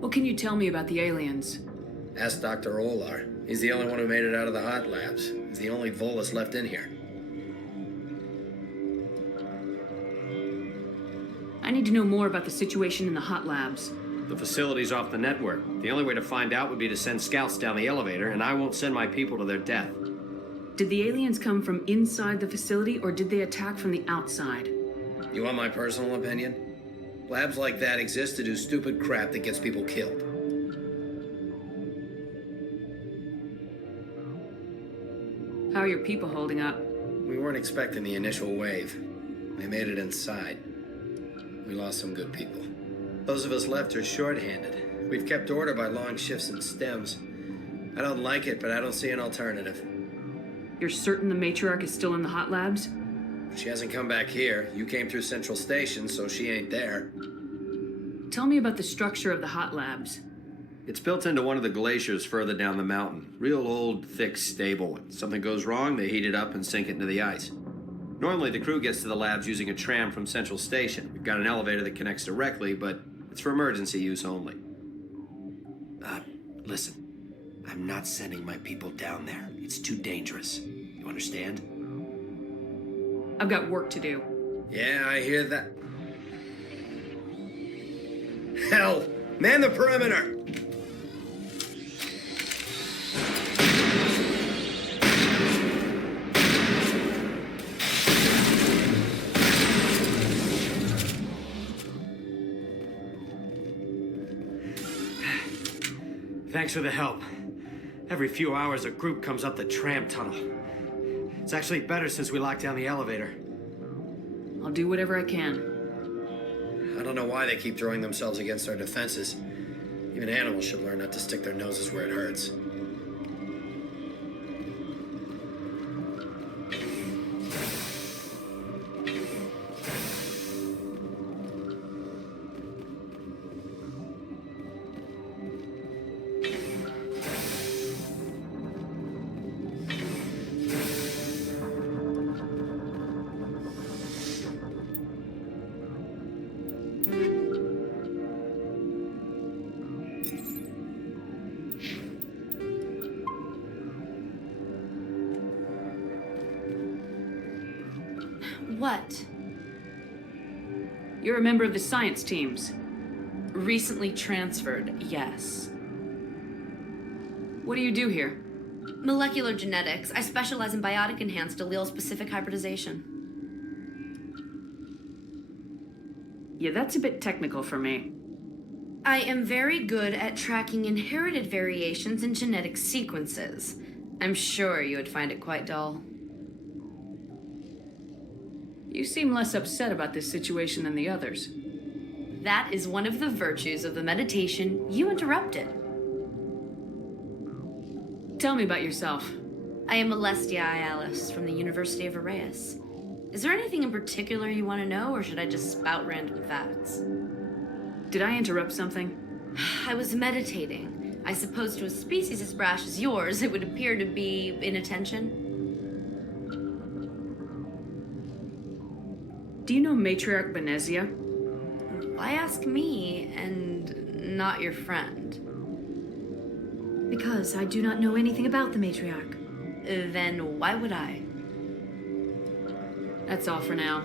What can you tell me about the aliens? Ask Dr. Olar. He's the only one who made it out of the hot labs. He's the only Volus left in here. I need to know more about the situation in the hot labs. The facility's off the network. The only way to find out would be to send scouts down the elevator, and I won't send my people to their death. Did the aliens come from inside the facility, or did they attack from the outside? You want my personal opinion? Labs like that exist to do stupid crap that gets people killed. How are your people holding up? We weren't expecting the initial wave. They made it inside. We lost some good people. Those of us left are short-handed. We've kept order by long shifts and stems. I don't like it, but I don't see an alternative. You're certain the Matriarch is still in the hot labs? She hasn't come back here. You came through Central Station, so she ain't there. Tell me about the structure of the hot labs. It's built into one of the glaciers further down the mountain. Real old, thick, stable. When something goes wrong, they heat it up and sink it into the ice. Normally, the crew gets to the labs using a tram from Central Station. We've got an elevator that connects directly, but it's for emergency use only. Listen. I'm not sending my people down there. It's too dangerous. You understand? I've got work to do. Yeah, I hear that. Hell! Man the perimeter! Thanks for the help. Every few hours, a group comes up the tram tunnel. It's actually better since we locked down the elevator. I'll do whatever I can. I don't know why they keep throwing themselves against our defenses. Even animals should learn not to stick their noses where it hurts. What? You're a member of the science teams. Recently transferred, yes. What do you do here? Molecular genetics. I specialize in biotic-enhanced allele-specific hybridization. Yeah, that's a bit technical for me. I am very good at tracking inherited variations in genetic sequences. I'm sure you would find it quite dull. You seem less upset about this situation than the others. That is one of the virtues of the meditation you interrupted. Tell me about yourself. I am Alestia Alice from the University of Arraeus. Is there anything in particular you want to know, or should I just spout random facts? Did I interrupt something? I was meditating. I suppose to a species as brash as yours, it would appear to be inattention. Do you know Matriarch Benezia? Why ask me and not your friend? Because I do not know anything about the Matriarch. Then why would I? That's all for now.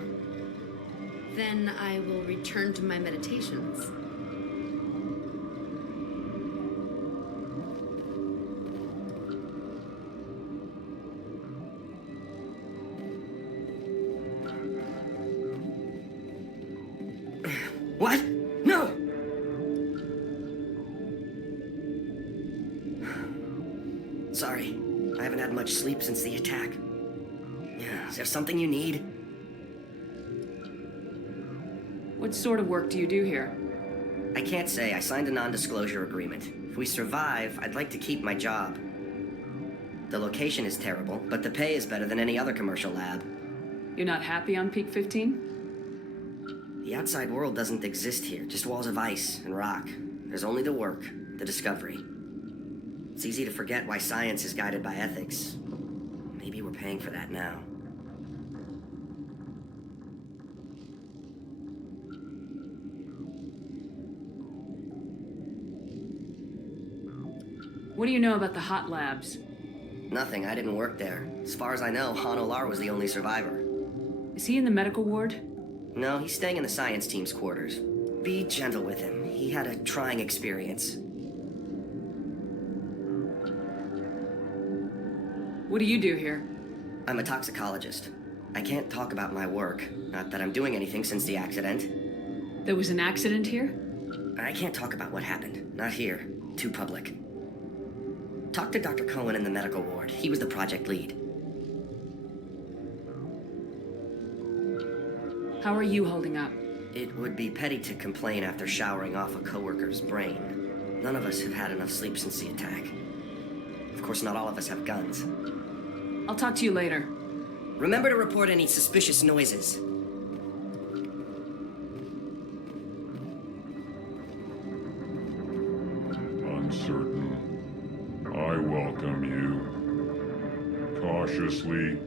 Then I will return to my meditations. What? No! Sorry, I haven't had much sleep since the attack. Is there something you need? What sort of work do you do here? I can't say. I signed a non-disclosure agreement. If we survive, I'd like to keep my job. The location is terrible, but the pay is better than any other commercial lab. You're not happy on Peak 15? The outside world doesn't exist here, just walls of ice and rock. There's only the work, the discovery. It's easy to forget why science is guided by ethics. Maybe we're paying for that now. What do you know about the hot labs? Nothing, I didn't work there. As far as I know, Han Olar was the only survivor. Is he in the medical ward? No, he's staying in the science team's quarters. Be gentle with him. He had a trying experience. What do you do here? I'm a toxicologist. I can't talk about my work. Not that I'm doing anything since the accident. There was an accident here? I can't talk about what happened. Not here. Too public. Talk to Dr. Cohen in the medical ward. He was the project lead. How are you holding up? It would be petty to complain after showering off a coworker's brain. None of us have had enough sleep since the attack. Of course, not all of us have guns. I'll talk to you later. Remember to report any suspicious noises. Uncertain. I welcome you. Cautiously,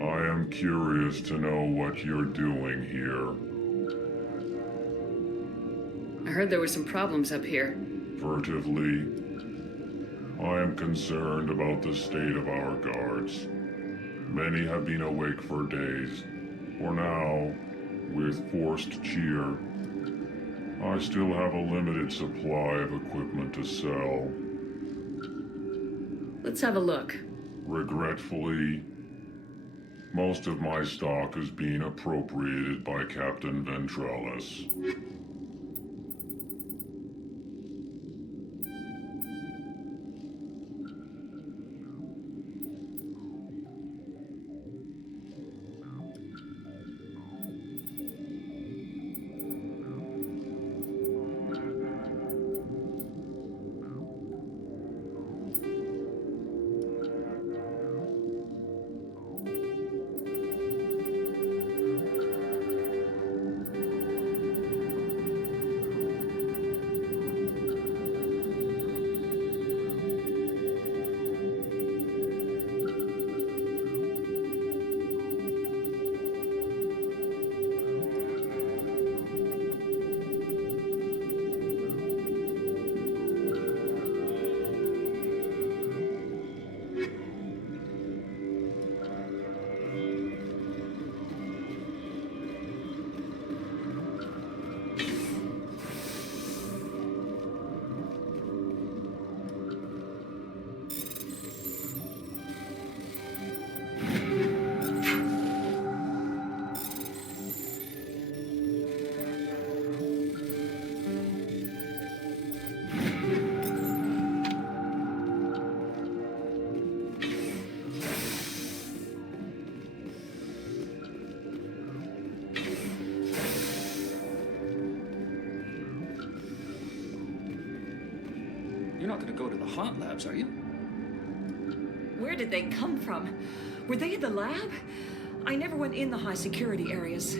I am curious to know what you're doing here. I heard there were some problems up here. Furtively, I am concerned about the state of our guards. Many have been awake for days. For now, with forced cheer, I still have a limited supply of equipment to sell. Let's have a look. Regretfully, most of my stock is being appropriated by Captain Ventrellis. You're not going to go to the hot labs, are you? Where did they come from? Were they in the lab? I never went in the high security areas.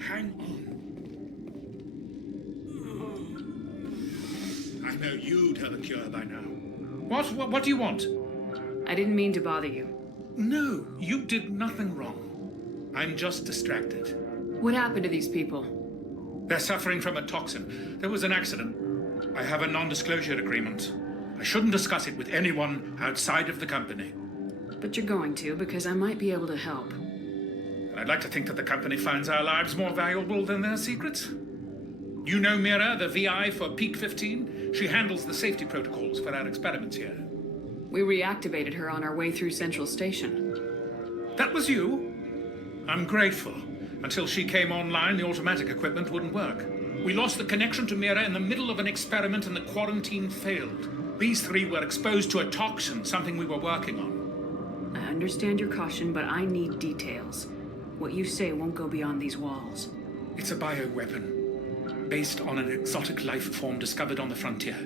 Hang on. I know you'd have a cure by now. What do you want? I didn't mean to bother you. No, you did nothing wrong. I'm just distracted. What happened to these people? They're suffering from a toxin. There was an accident. I have a non-disclosure agreement. I shouldn't discuss it with anyone outside of the company. But you're going to, because I might be able to help. I'd like to think that the company finds our lives more valuable than their secrets. You know Mira, the VI for Peak 15? She handles the safety protocols for our experiments here. We reactivated her on our way through Central Station. That was you? I'm grateful. Until she came online, the automatic equipment wouldn't work. We lost the connection to Mira in the middle of an experiment and the quarantine failed. These three were exposed to a toxin, something we were working on. I understand your caution, but I need details. What you say won't go beyond these walls. It's a bioweapon. Based on an exotic life form discovered on the frontier.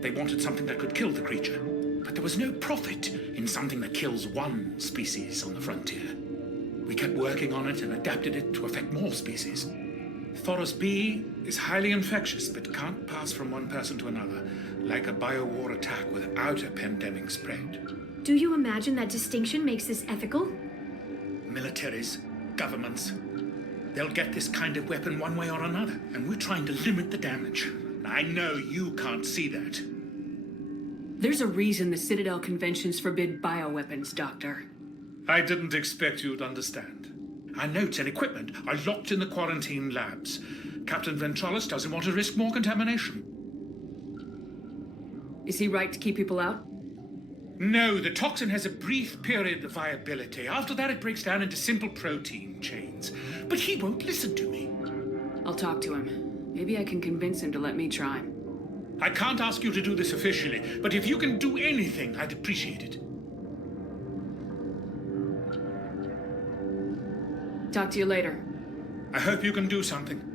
They wanted something that could kill the creature. But there was no profit in something that kills one species on the frontier. We kept working on it and adapted it to affect more species. Thoros B is highly infectious, but can't pass from one person to another. like a biowar attack without a pandemic spread. Do you imagine that distinction makes this ethical? Militaries, governments, they'll get this kind of weapon one way or another, and we're trying to limit the damage. I know you can't see that. There's a reason the Citadel conventions forbid bioweapons, Doctor. I didn't expect you'd understand. Our notes and equipment are locked in the quarantine labs. Captain Ventralis doesn't want to risk more contamination. Is he right to keep people out? No, the toxin has a brief period of viability. After that, it breaks down into simple protein chains. But he won't listen to me. I'll talk to him. Maybe I can convince him to let me try. I can't ask you to do this officially, but if you can do anything, I'd appreciate it. Talk to you later. I hope you can do something.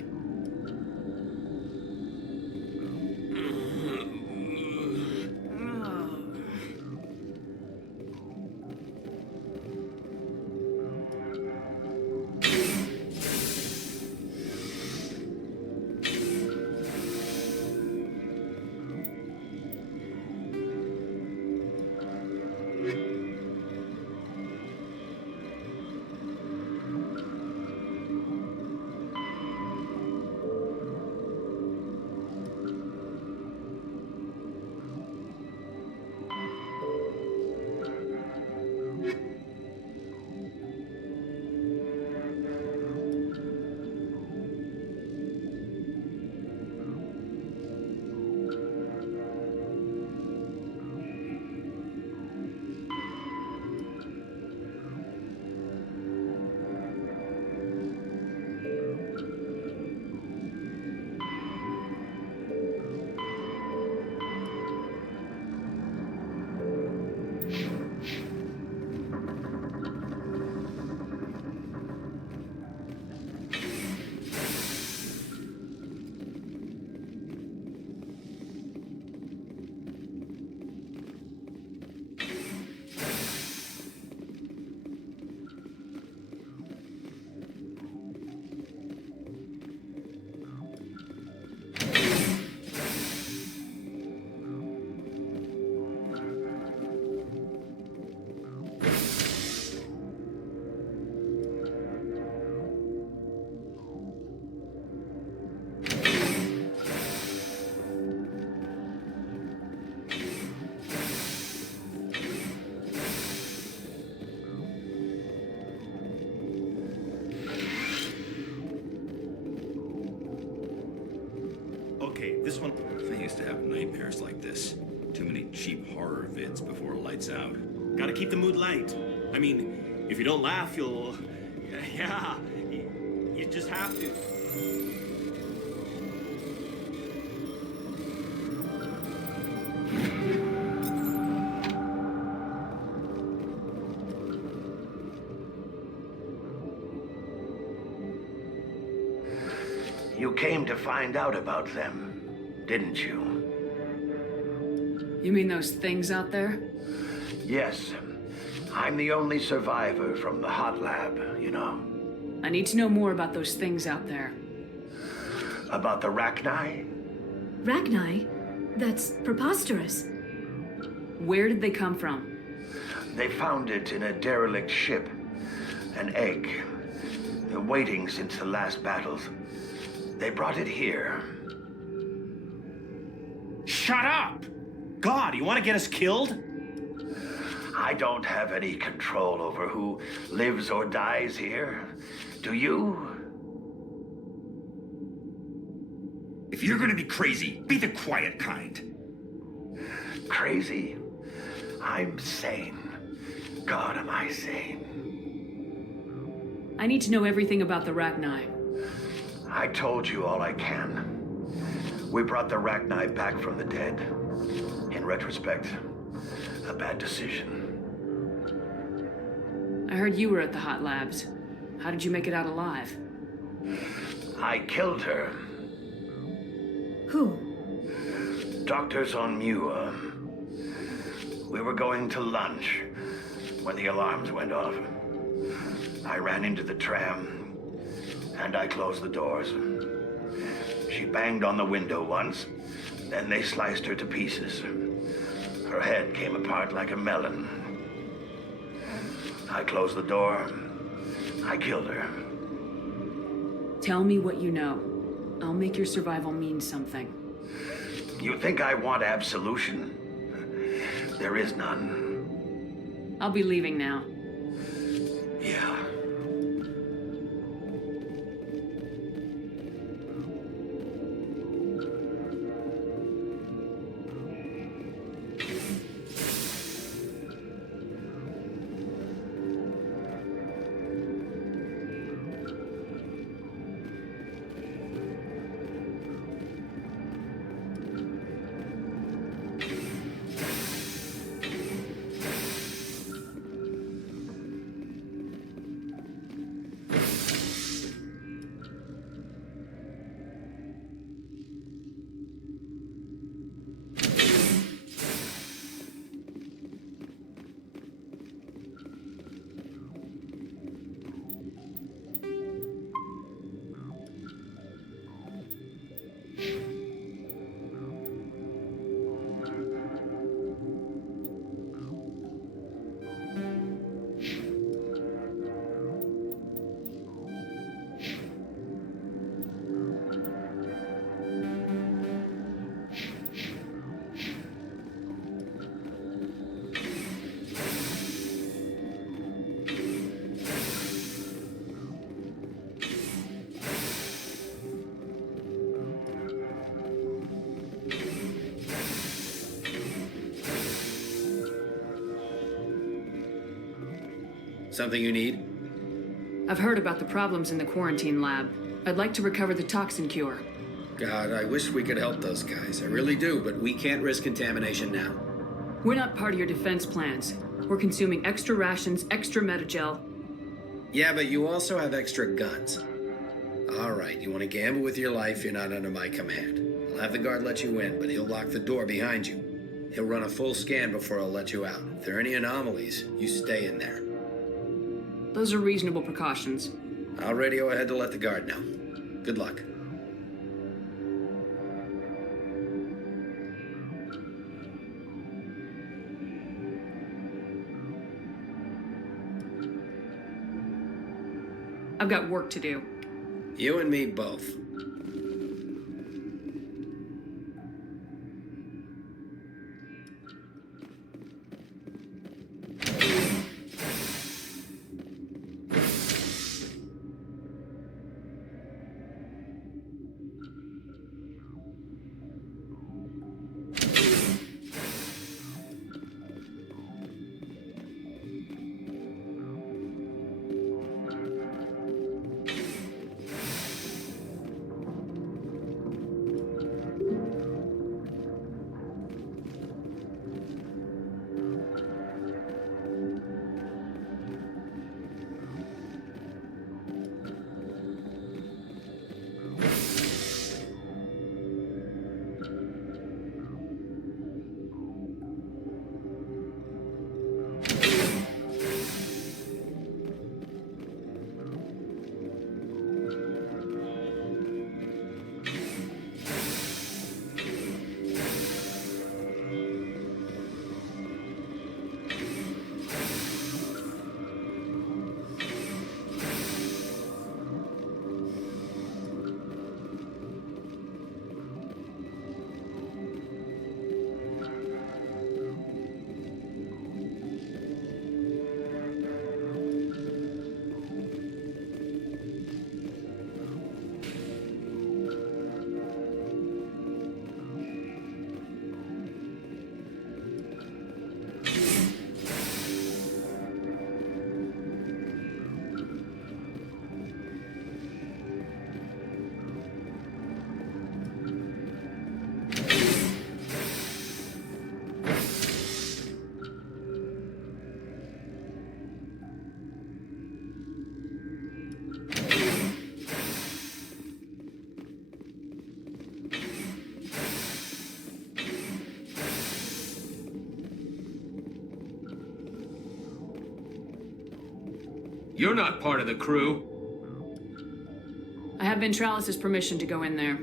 This one. I used to have nightmares like this. Too many cheap horror vids before lights out. Gotta keep the mood light. I mean, if you don't laugh, you'll... Yeah, you just have to. You came to find out about them, didn't you? You mean those things out there? Yes. I'm the only survivor from the hot lab, you know. I need to know more about those things out there. About the Rachnii? Rachnii? That's preposterous. Where did they come from? They found it in a derelict ship. An egg. Waiting since the last battles. They brought it here. Shut up! God, you want to get us killed? I don't have any control over who lives or dies here. Do you? If you're gonna be crazy, be the quiet kind. Crazy? I'm sane. God, am I sane? I need to know everything about the Rachnii. I told you all I can. We brought the Rachnii back from the dead. In retrospect, a bad decision. I heard you were at the hot labs. How did you make it out alive? I killed her. Who? Doctors on Muir. We were going to lunch when the alarms went off. I ran into the tram, and I closed the doors. She banged on the window once, Then they sliced her to pieces. Her head came apart like a melon. I closed the door. I killed her. Tell me what you know. I'll make your survival mean something. You think I want absolution? There is none. I'll be leaving now. Yeah. Something you need? I've heard about the problems in the quarantine lab. I'd like to recover the toxin cure. God, I wish we could help those guys. I really do, but we can't risk contamination now. We're not part of your defense plans. We're consuming extra rations, extra metagel. Yeah, but you also have extra guns. All right, you want to gamble with your life, you're not under my command. I'll have the guard let you in, but he'll lock the door behind you. He'll run a full scan before he'll let you out. If there are any anomalies, you stay in there. Those are reasonable precautions. I'll radio ahead to let the guard know. Good luck. I've got work to do. You and me both. You're not part of the crew. I have Ventralis' permission to go in there.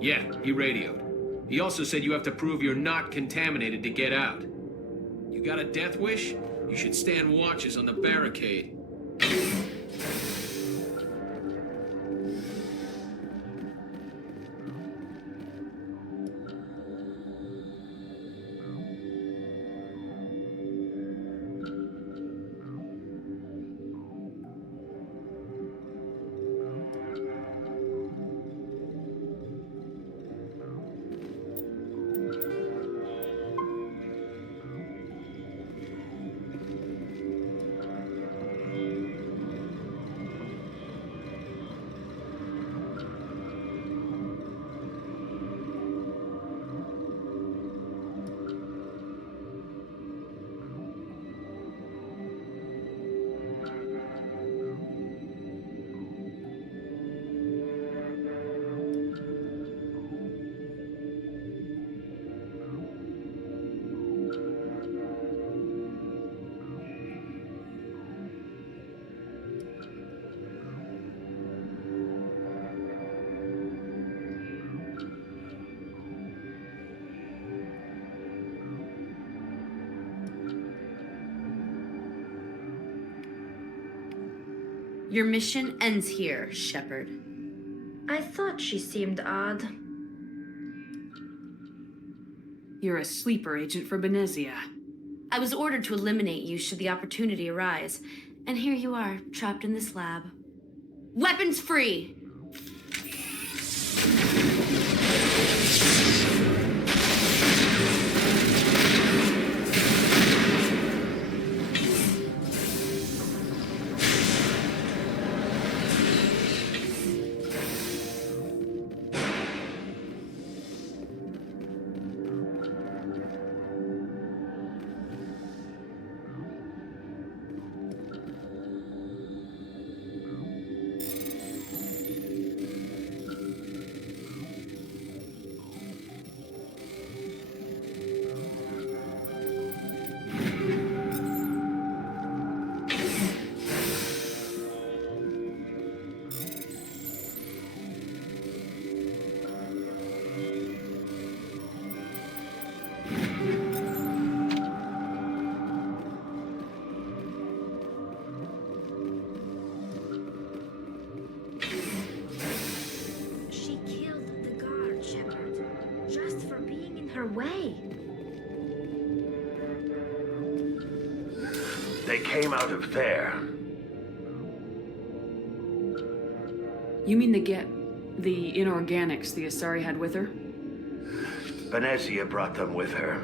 Yeah, he radioed. He also said you have to prove you're not contaminated to get out. You got a death wish? You should stand watches on the barricade. Your mission ends here, Shepard. I thought she seemed odd. You're a sleeper agent for Benezia. I was ordered to eliminate you should the opportunity arise, and here you are, trapped in this lab. Weapons free! Way. They came out of there. You mean the inorganics the Asari had with her? Benezia brought them with her.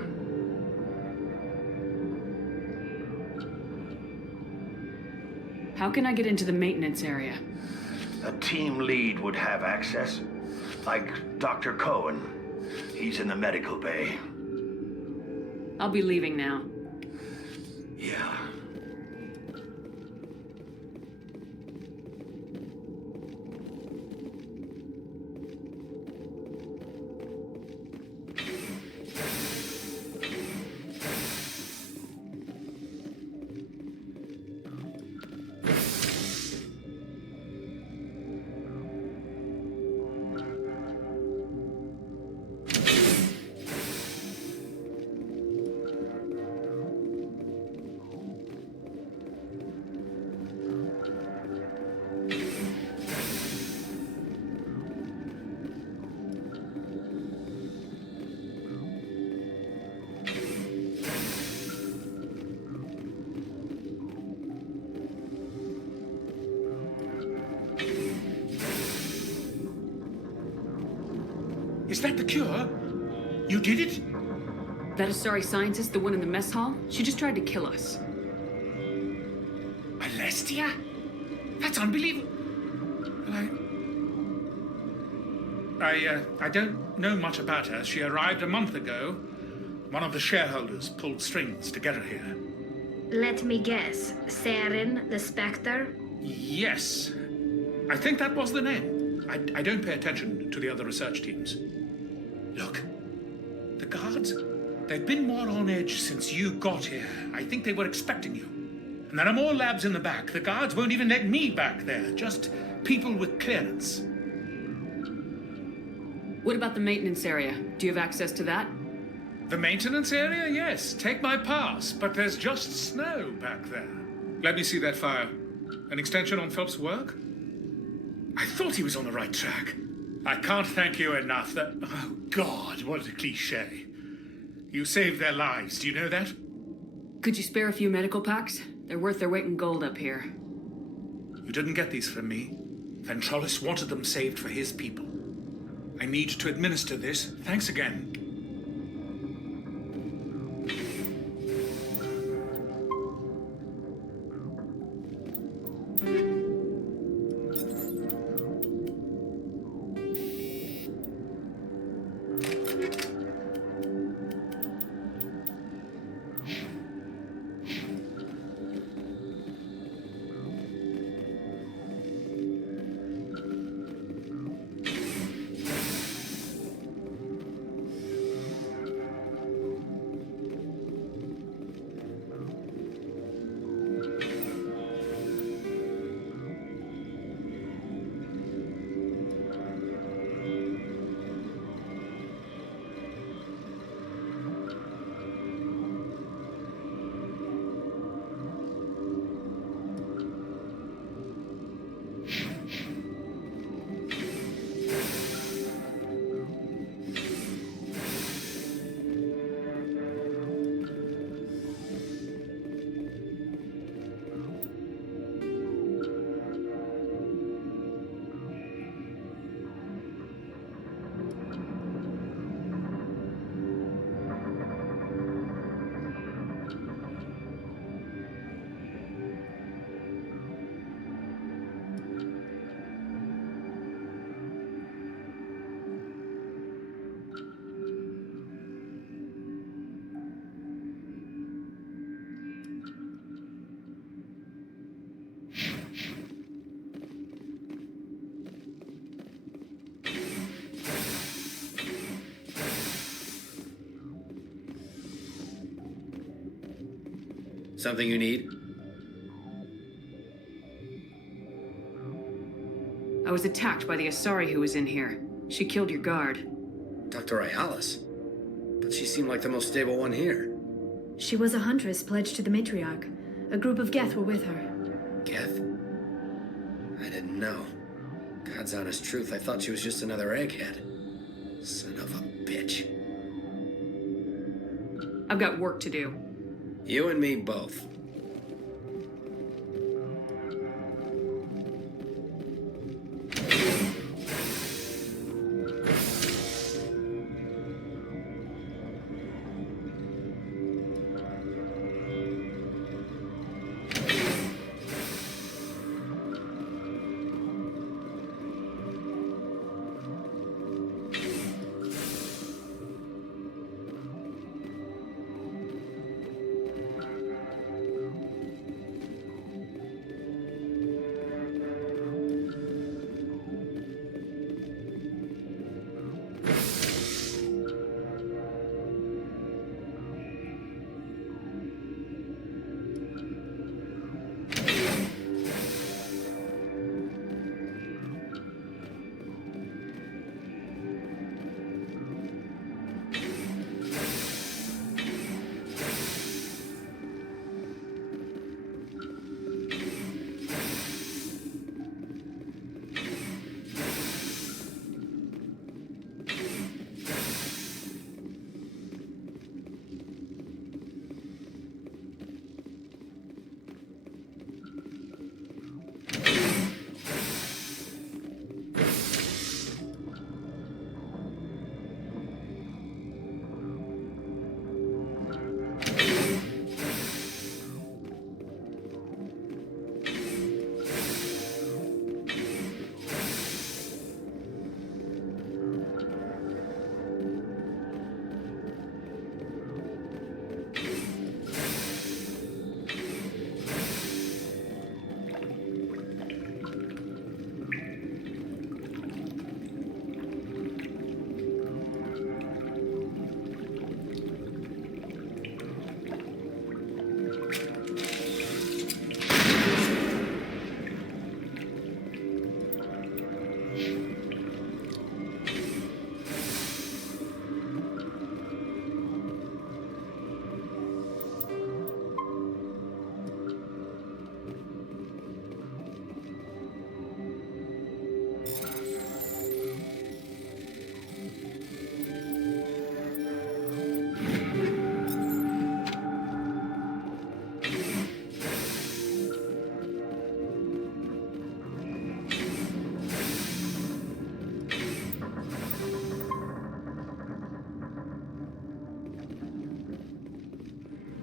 How can I get into the maintenance area? A team lead would have access, like Dr. Cohen. He's in the medical bay. I'll be leaving now. Yeah. Is that the cure? You did it? That Asari scientist, the one in the mess hall? She just tried to kill us. Alestia? That's unbelievable. I don't know much about her. She arrived a month ago. One of the shareholders pulled strings to get her here. Let me guess. Saren, the Spectre? Yes. I think that was the name. I don't pay attention to the other research teams. Look, the guards, they've been more on edge since you got here. I think they were expecting you. And there are more labs in the back. The guards won't even let me back there. Just people with clearance. What about the maintenance area? Do you have access to that? The maintenance area? Yes. Take my pass, but there's just snow back there. Let me see that file. An extension on Phelps' work? I thought he was on the right track. I can't thank you enough that... Oh, God, what a cliché. You saved their lives, do you know that? Could you spare a few medical packs? They're worth their weight in gold up here. You didn't get these from me. Ventrollis wanted them saved for his people. I need to administer this. Thanks again. Something you need? I was attacked by the Asari who was in here. She killed your guard. Dr. Ayalis? But she seemed like the most stable one here. She was a huntress pledged to the Matriarch. A group of Geth were with her. Geth? I didn't know. God's honest truth, I thought she was just another egghead. Son of a bitch. I've got work to do. You and me both.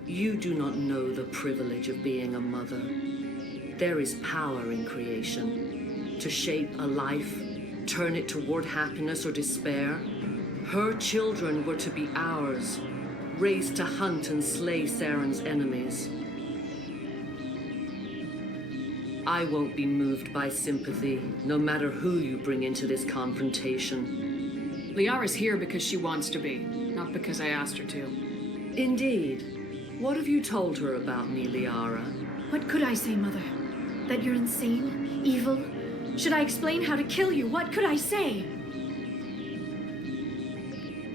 You do not know the privilege of being a mother. There is power in creation. To shape a life, turn it toward happiness or despair. Her children were to be ours, raised to hunt and slay Saren's enemies. I won't be moved by sympathy, no matter who you bring into this confrontation. Liara's here because she wants to be, not because I asked her to. Indeed. What have you told her about me, Liara? What could I say, Mother? That you're insane? Evil? Should I explain how to kill you? What could I say?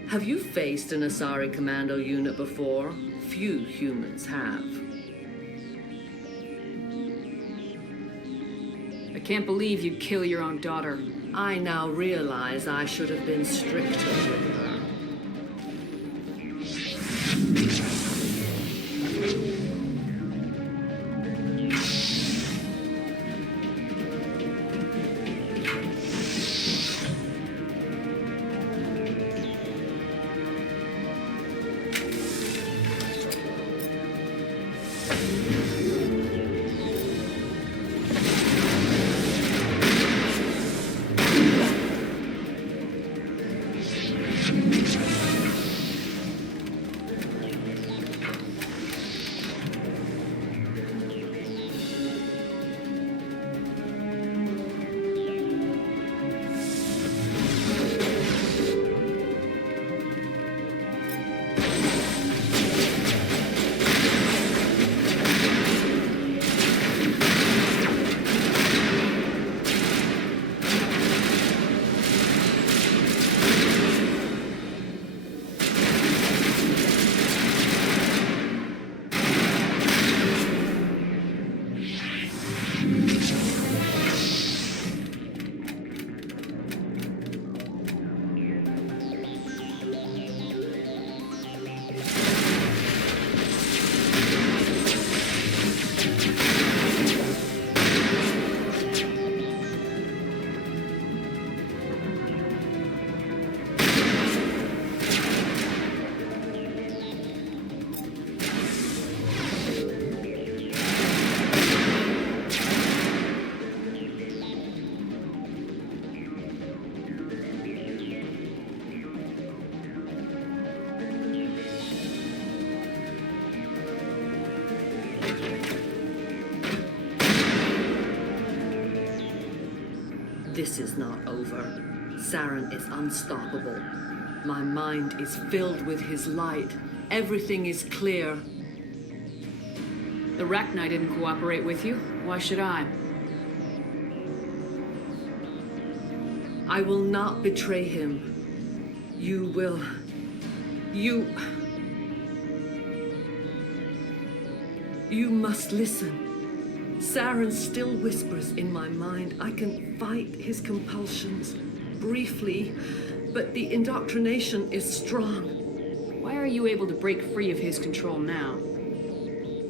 Have you faced an Asari commando unit before? Few humans have. I can't believe you'd kill your own daughter. I now realize I should have been stricter with her. This is not over. Saren is unstoppable. My mind is filled with his light. Everything is clear. The Rachnii didn't cooperate with you. Why should I? I will not betray him. You will. You must listen. Saren still whispers in my mind. I can fight his compulsions briefly, but the indoctrination is strong. Why are you able to break free of his control now?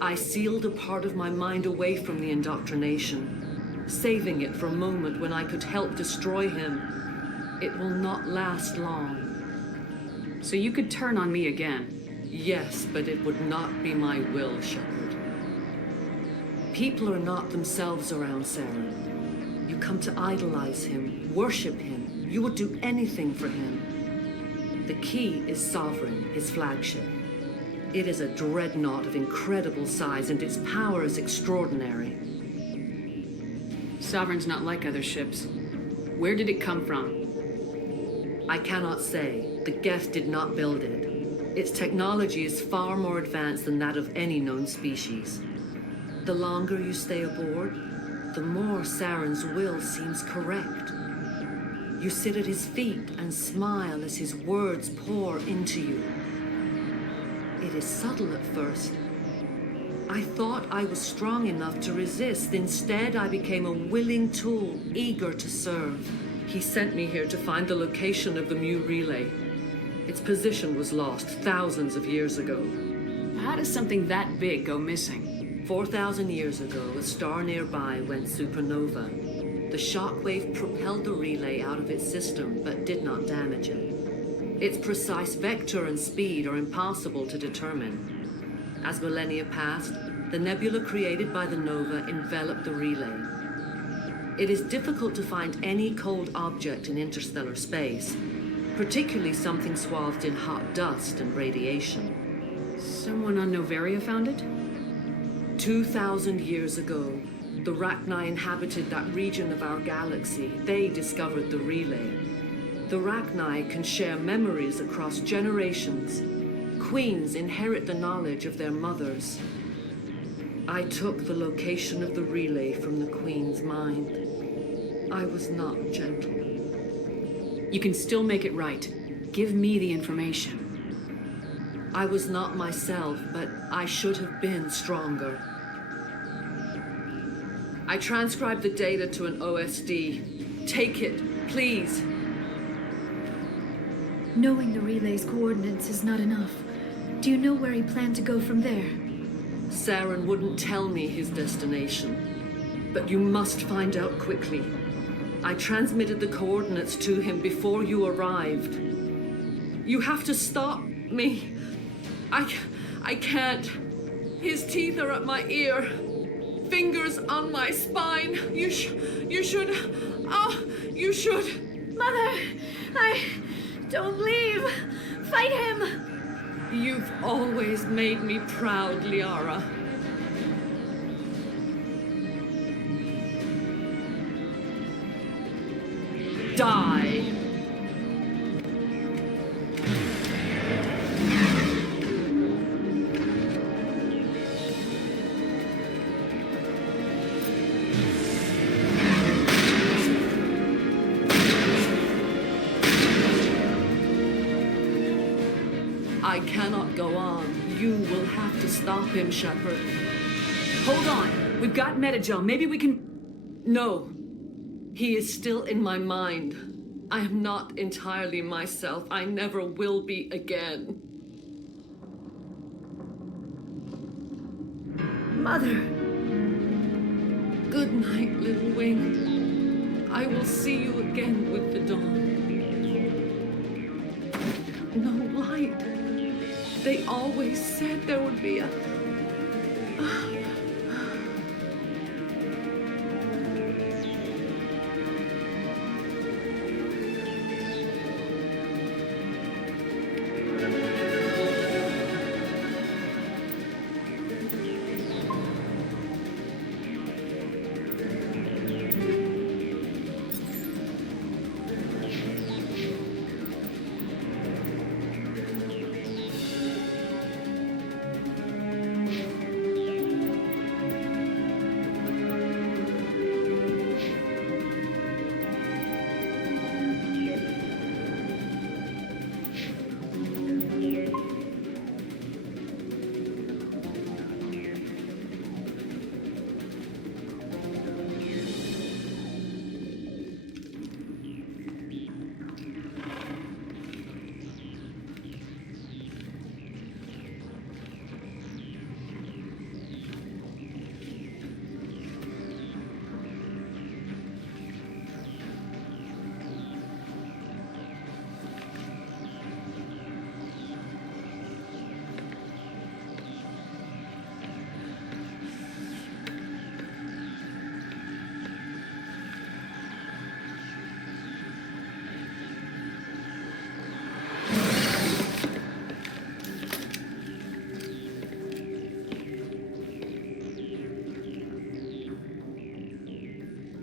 I sealed a part of my mind away from the indoctrination, saving it for a moment when I could help destroy him. It will not last long. So you could turn on me again? Yes, but it would not be my will, Shepard. People are not themselves around Saren. You come to idolize him, worship him. You would do anything for him. The key is Sovereign, his flagship. It is a dreadnought of incredible size, and its power is extraordinary. Sovereign's not like other ships. Where did it come from? I cannot say. The Geth did not build it. Its technology is far more advanced than that of any known species. The longer you stay aboard, the more Saren's will seems correct. You sit at his feet and smile as his words pour into you. It is subtle at first. I thought I was strong enough to resist. Instead, I became a willing tool, eager to serve. He sent me here to find the location of the Mu relay. Its position was lost thousands of years ago. How does something that big go missing? 4,000 years ago, a star nearby went supernova. The shockwave propelled the relay out of its system, but did not damage it. Its precise vector and speed are impossible to determine. As millennia passed, the nebula created by the nova enveloped the relay. It is difficult to find any cold object in interstellar space, particularly something swathed in hot dust and radiation. Someone on Noveria found it? 2,000 years ago, the Rachnii inhabited that region of our galaxy. They discovered the relay. The Rachnii can share memories across generations. Queens inherit the knowledge of their mothers. I took the location of the relay from the Queen's mind. I was not gentle. You can still make it right. Give me the information. I was not myself, but I should have been stronger. I transcribed the data to an OSD. Take it, please. Knowing the relay's coordinates is not enough. Do you know where he planned to go from there? Saren wouldn't tell me his destination. But you must find out quickly. I transmitted the coordinates to him before you arrived. You have to stop me. I can't. His teeth are at my ear. Fingers on my spine. You should. You should. Mother, don't leave. Fight him. You've always made me proud, Liara. Die. I cannot go on. You will have to stop him, Shepard. Hold on. We've got Metagel. Maybe we can... No. He is still in my mind. I am not entirely myself. I never will be again. Mother. Good night, little wing. I will see you again with the dawn. No light. They always said there would be a...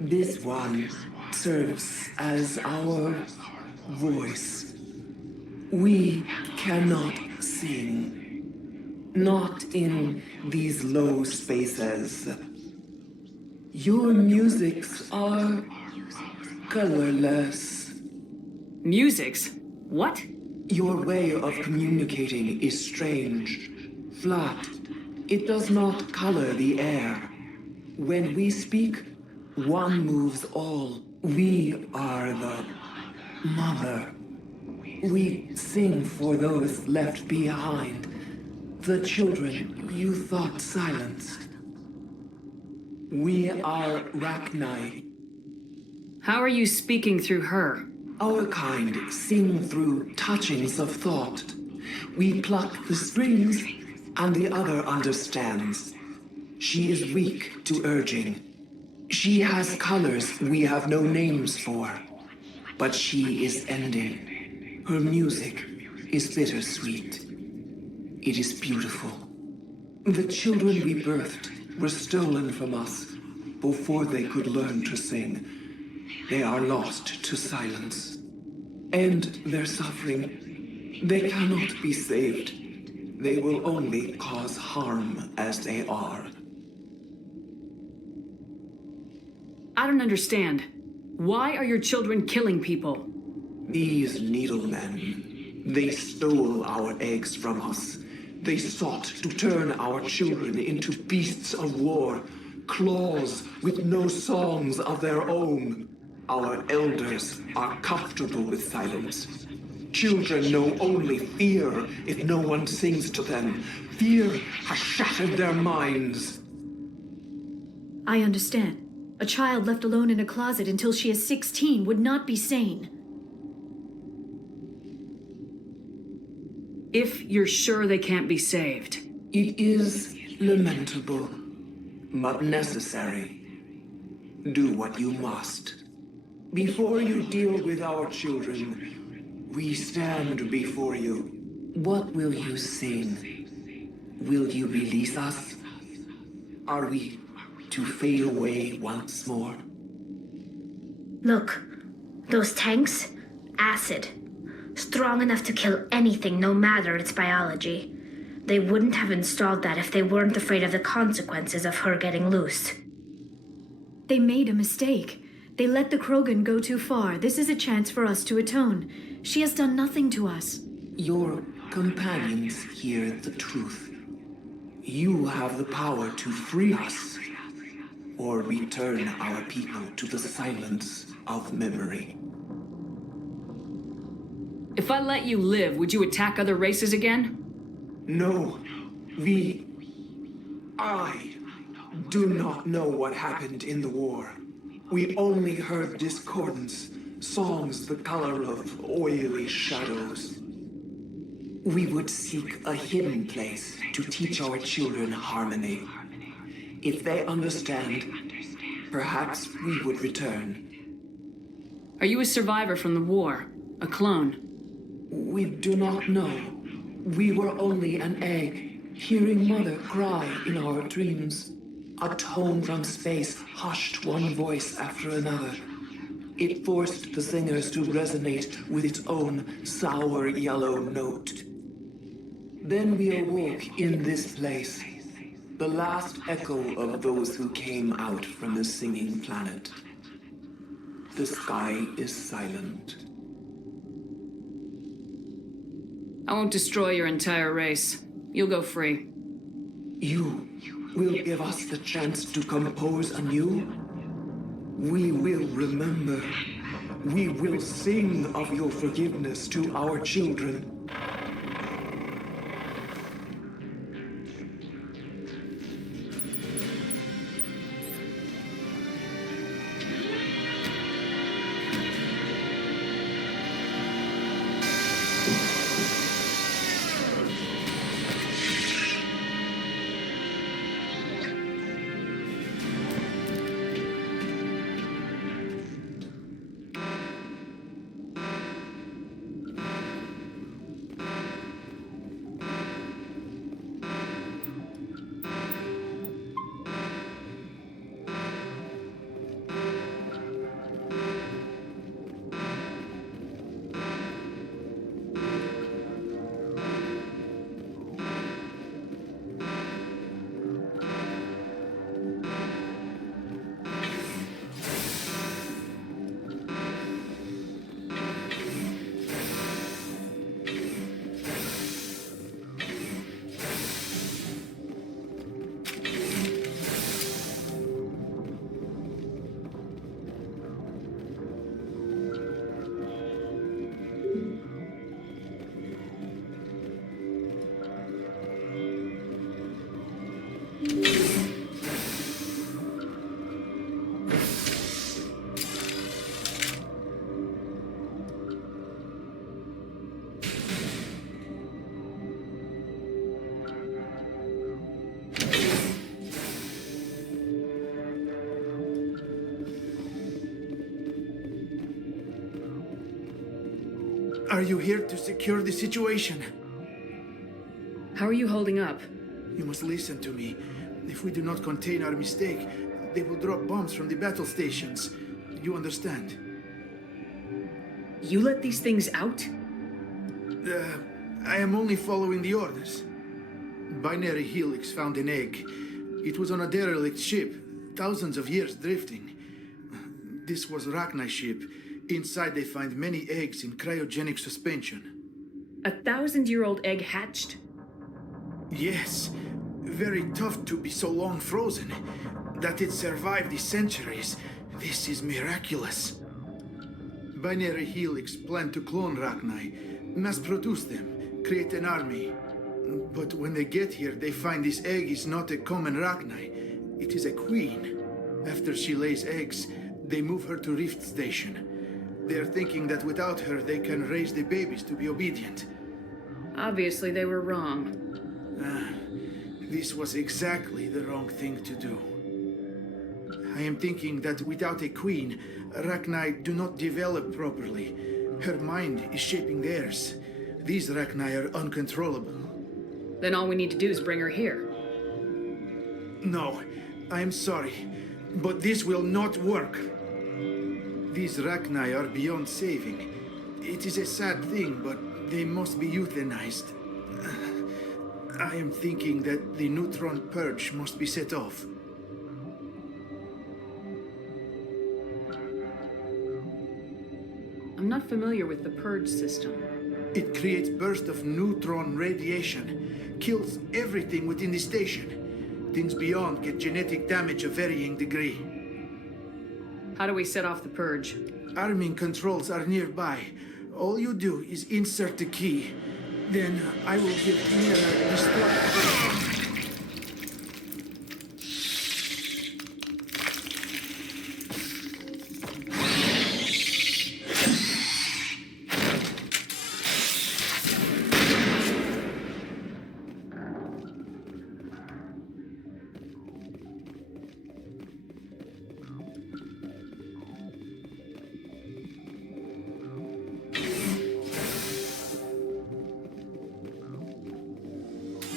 This one serves as our voice. We cannot sing. Not in these low spaces. Your musics are colorless. Musics? What? Your way of communicating is strange, flat. It does not color the air. When we speak, one moves all. We are the mother. We sing for those left behind. The children you thought silenced. We are Rachnii. How are you speaking through her? Our kind sing through touchings of thought. We pluck the strings and the other understands. She is weak to urging. She has colors we have no names for, but she is ending. Her music is bittersweet. It is beautiful. The children we birthed were stolen from us before they could learn to sing. They are lost to silence. And their suffering, they cannot be saved. They will only cause harm as they are. I don't understand. Why are your children killing people? These needlemen, they stole our eggs from us. They sought to turn our children into beasts of war, claws with no songs of their own. Our elders are comfortable with silence. Children know only fear if no one sings to them. Fear has shattered their minds. I understand. A child left alone in a closet until she is 16 would not be sane. If you're sure they can't be saved. It is lamentable, but necessary. Do what you must. Before you deal with our children, we stand before you. What will you sing? Will you release us? Are we to fade away once more? Look, those tanks? Acid. Strong enough to kill anything, no matter its biology. They wouldn't have installed that if they weren't afraid of the consequences of her getting loose. They made a mistake. They let the Krogan go too far. This is a chance for us to atone. She has done nothing to us. Your companions hear the truth. You have the power to free us, or return our people to the silence of memory. If I let you live, would you attack other races again? No. I do not know what happened in the war. We only heard discordance, songs the color of oily shadows. We would seek a hidden place to teach our children harmony. If they understand, perhaps we would return. Are you a survivor from the war? A clone? We do not know. We were only an egg, hearing Mother cry in our dreams. A tone from space hushed one voice after another. It forced the singers to resonate with its own sour yellow note. Then we awoke in this place, the last echo of those who came out from the singing planet. The sky is silent. I won't destroy your entire race. You'll go free. You will give us the chance to compose anew? We will remember. We will sing of your forgiveness to our children. Are you here to secure the situation? How are you holding up? You must listen to me. If we do not contain our mistake, they will drop bombs from the battle stations. You understand? You let these things out? I am only following the orders. Binary Helix found an egg. It was on a derelict ship, thousands of years drifting. This was Rachnii ship. Inside they find many eggs in cryogenic suspension. 1,000-year-old egg hatched? Yes. Very tough to be so long frozen. That it survived the centuries. This is miraculous. Binary Helix planned to clone Rachnii, mass produce them, create an army. But when they get here, they find this egg is not a common Rachnii. It is a queen. After she lays eggs, they move her to Rift Station. They're thinking that without her, they can raise the babies to be obedient. Obviously, they were wrong. This was exactly the wrong thing to do. I am thinking that without a queen, Rachnii do not develop properly. Her mind is shaping theirs. These Rachnii are uncontrollable. Then all we need to do is bring her here. No, I am sorry, but this will not work. These Rachnii are beyond saving. It is a sad thing, but they must be euthanized. I am thinking that the neutron purge must be set off. I'm not familiar with the purge system. It creates bursts of neutron radiation, kills everything within the station. Things beyond get genetic damage of varying degree. How do we set off the purge? Arming controls are nearby. All you do is insert the key. Then I will give Mira the start.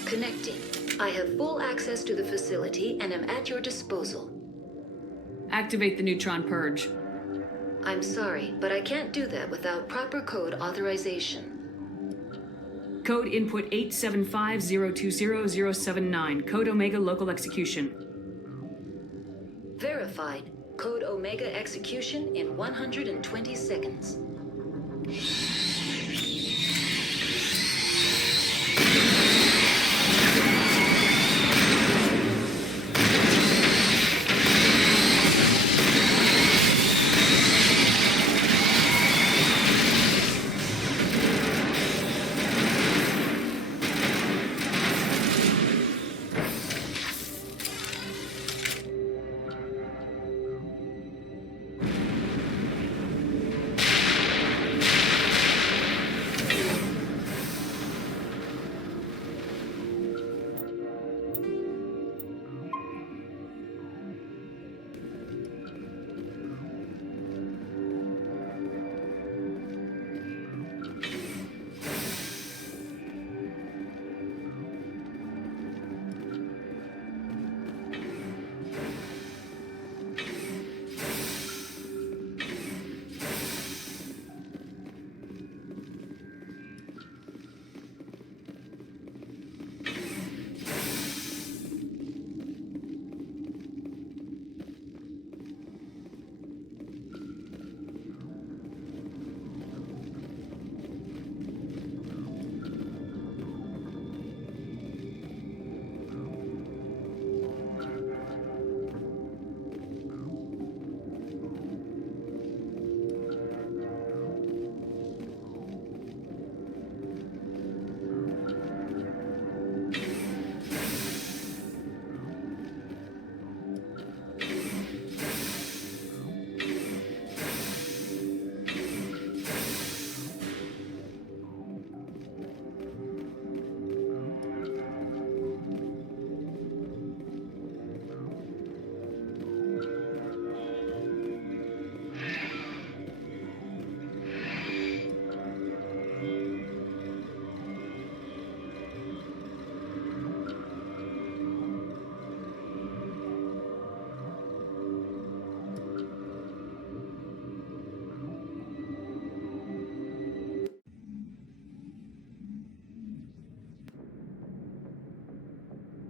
Connecting. I have full access to the facility and am at your disposal. Activate the neutron purge. I'm sorry, but I can't do that without proper code authorization. Code input 875020079. Code Omega local execution. Verified. Code Omega execution in 120 seconds.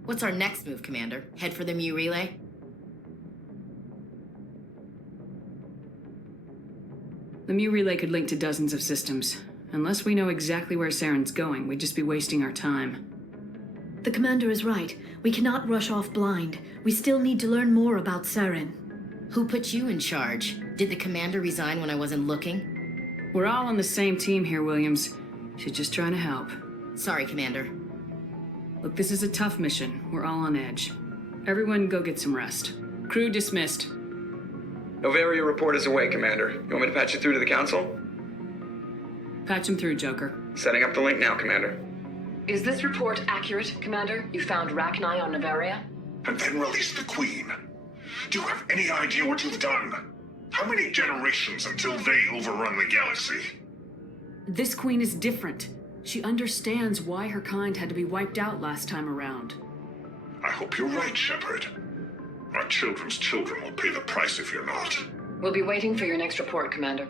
What's our next move, Commander? Head for the Mu relay? The Mu relay could link to dozens of systems. Unless we know exactly where Saren's going, we'd just be wasting our time. The commander is right. We cannot rush off blind. We still need to learn more about Saren. Who put you in charge? Did the commander resign when I wasn't looking? We're all on the same team here, Williams. She's just trying to help. Sorry, Commander. Look, this is a tough mission. We're all on edge. Everyone go get some rest. Crew dismissed. Noveria report is away, Commander. You want me to patch you through to the Council? Patch him through, Joker. Setting up the link now, Commander. Is this report accurate, Commander? You found Rachnii on Noveria? And then released the Queen. Do you have any idea what you've done? How many generations until they overrun the galaxy? This queen is different. She understands why her kind had to be wiped out last time around. I hope you're right, Shepard. Our children's children will pay the price if you're not. We'll be waiting for your next report, Commander.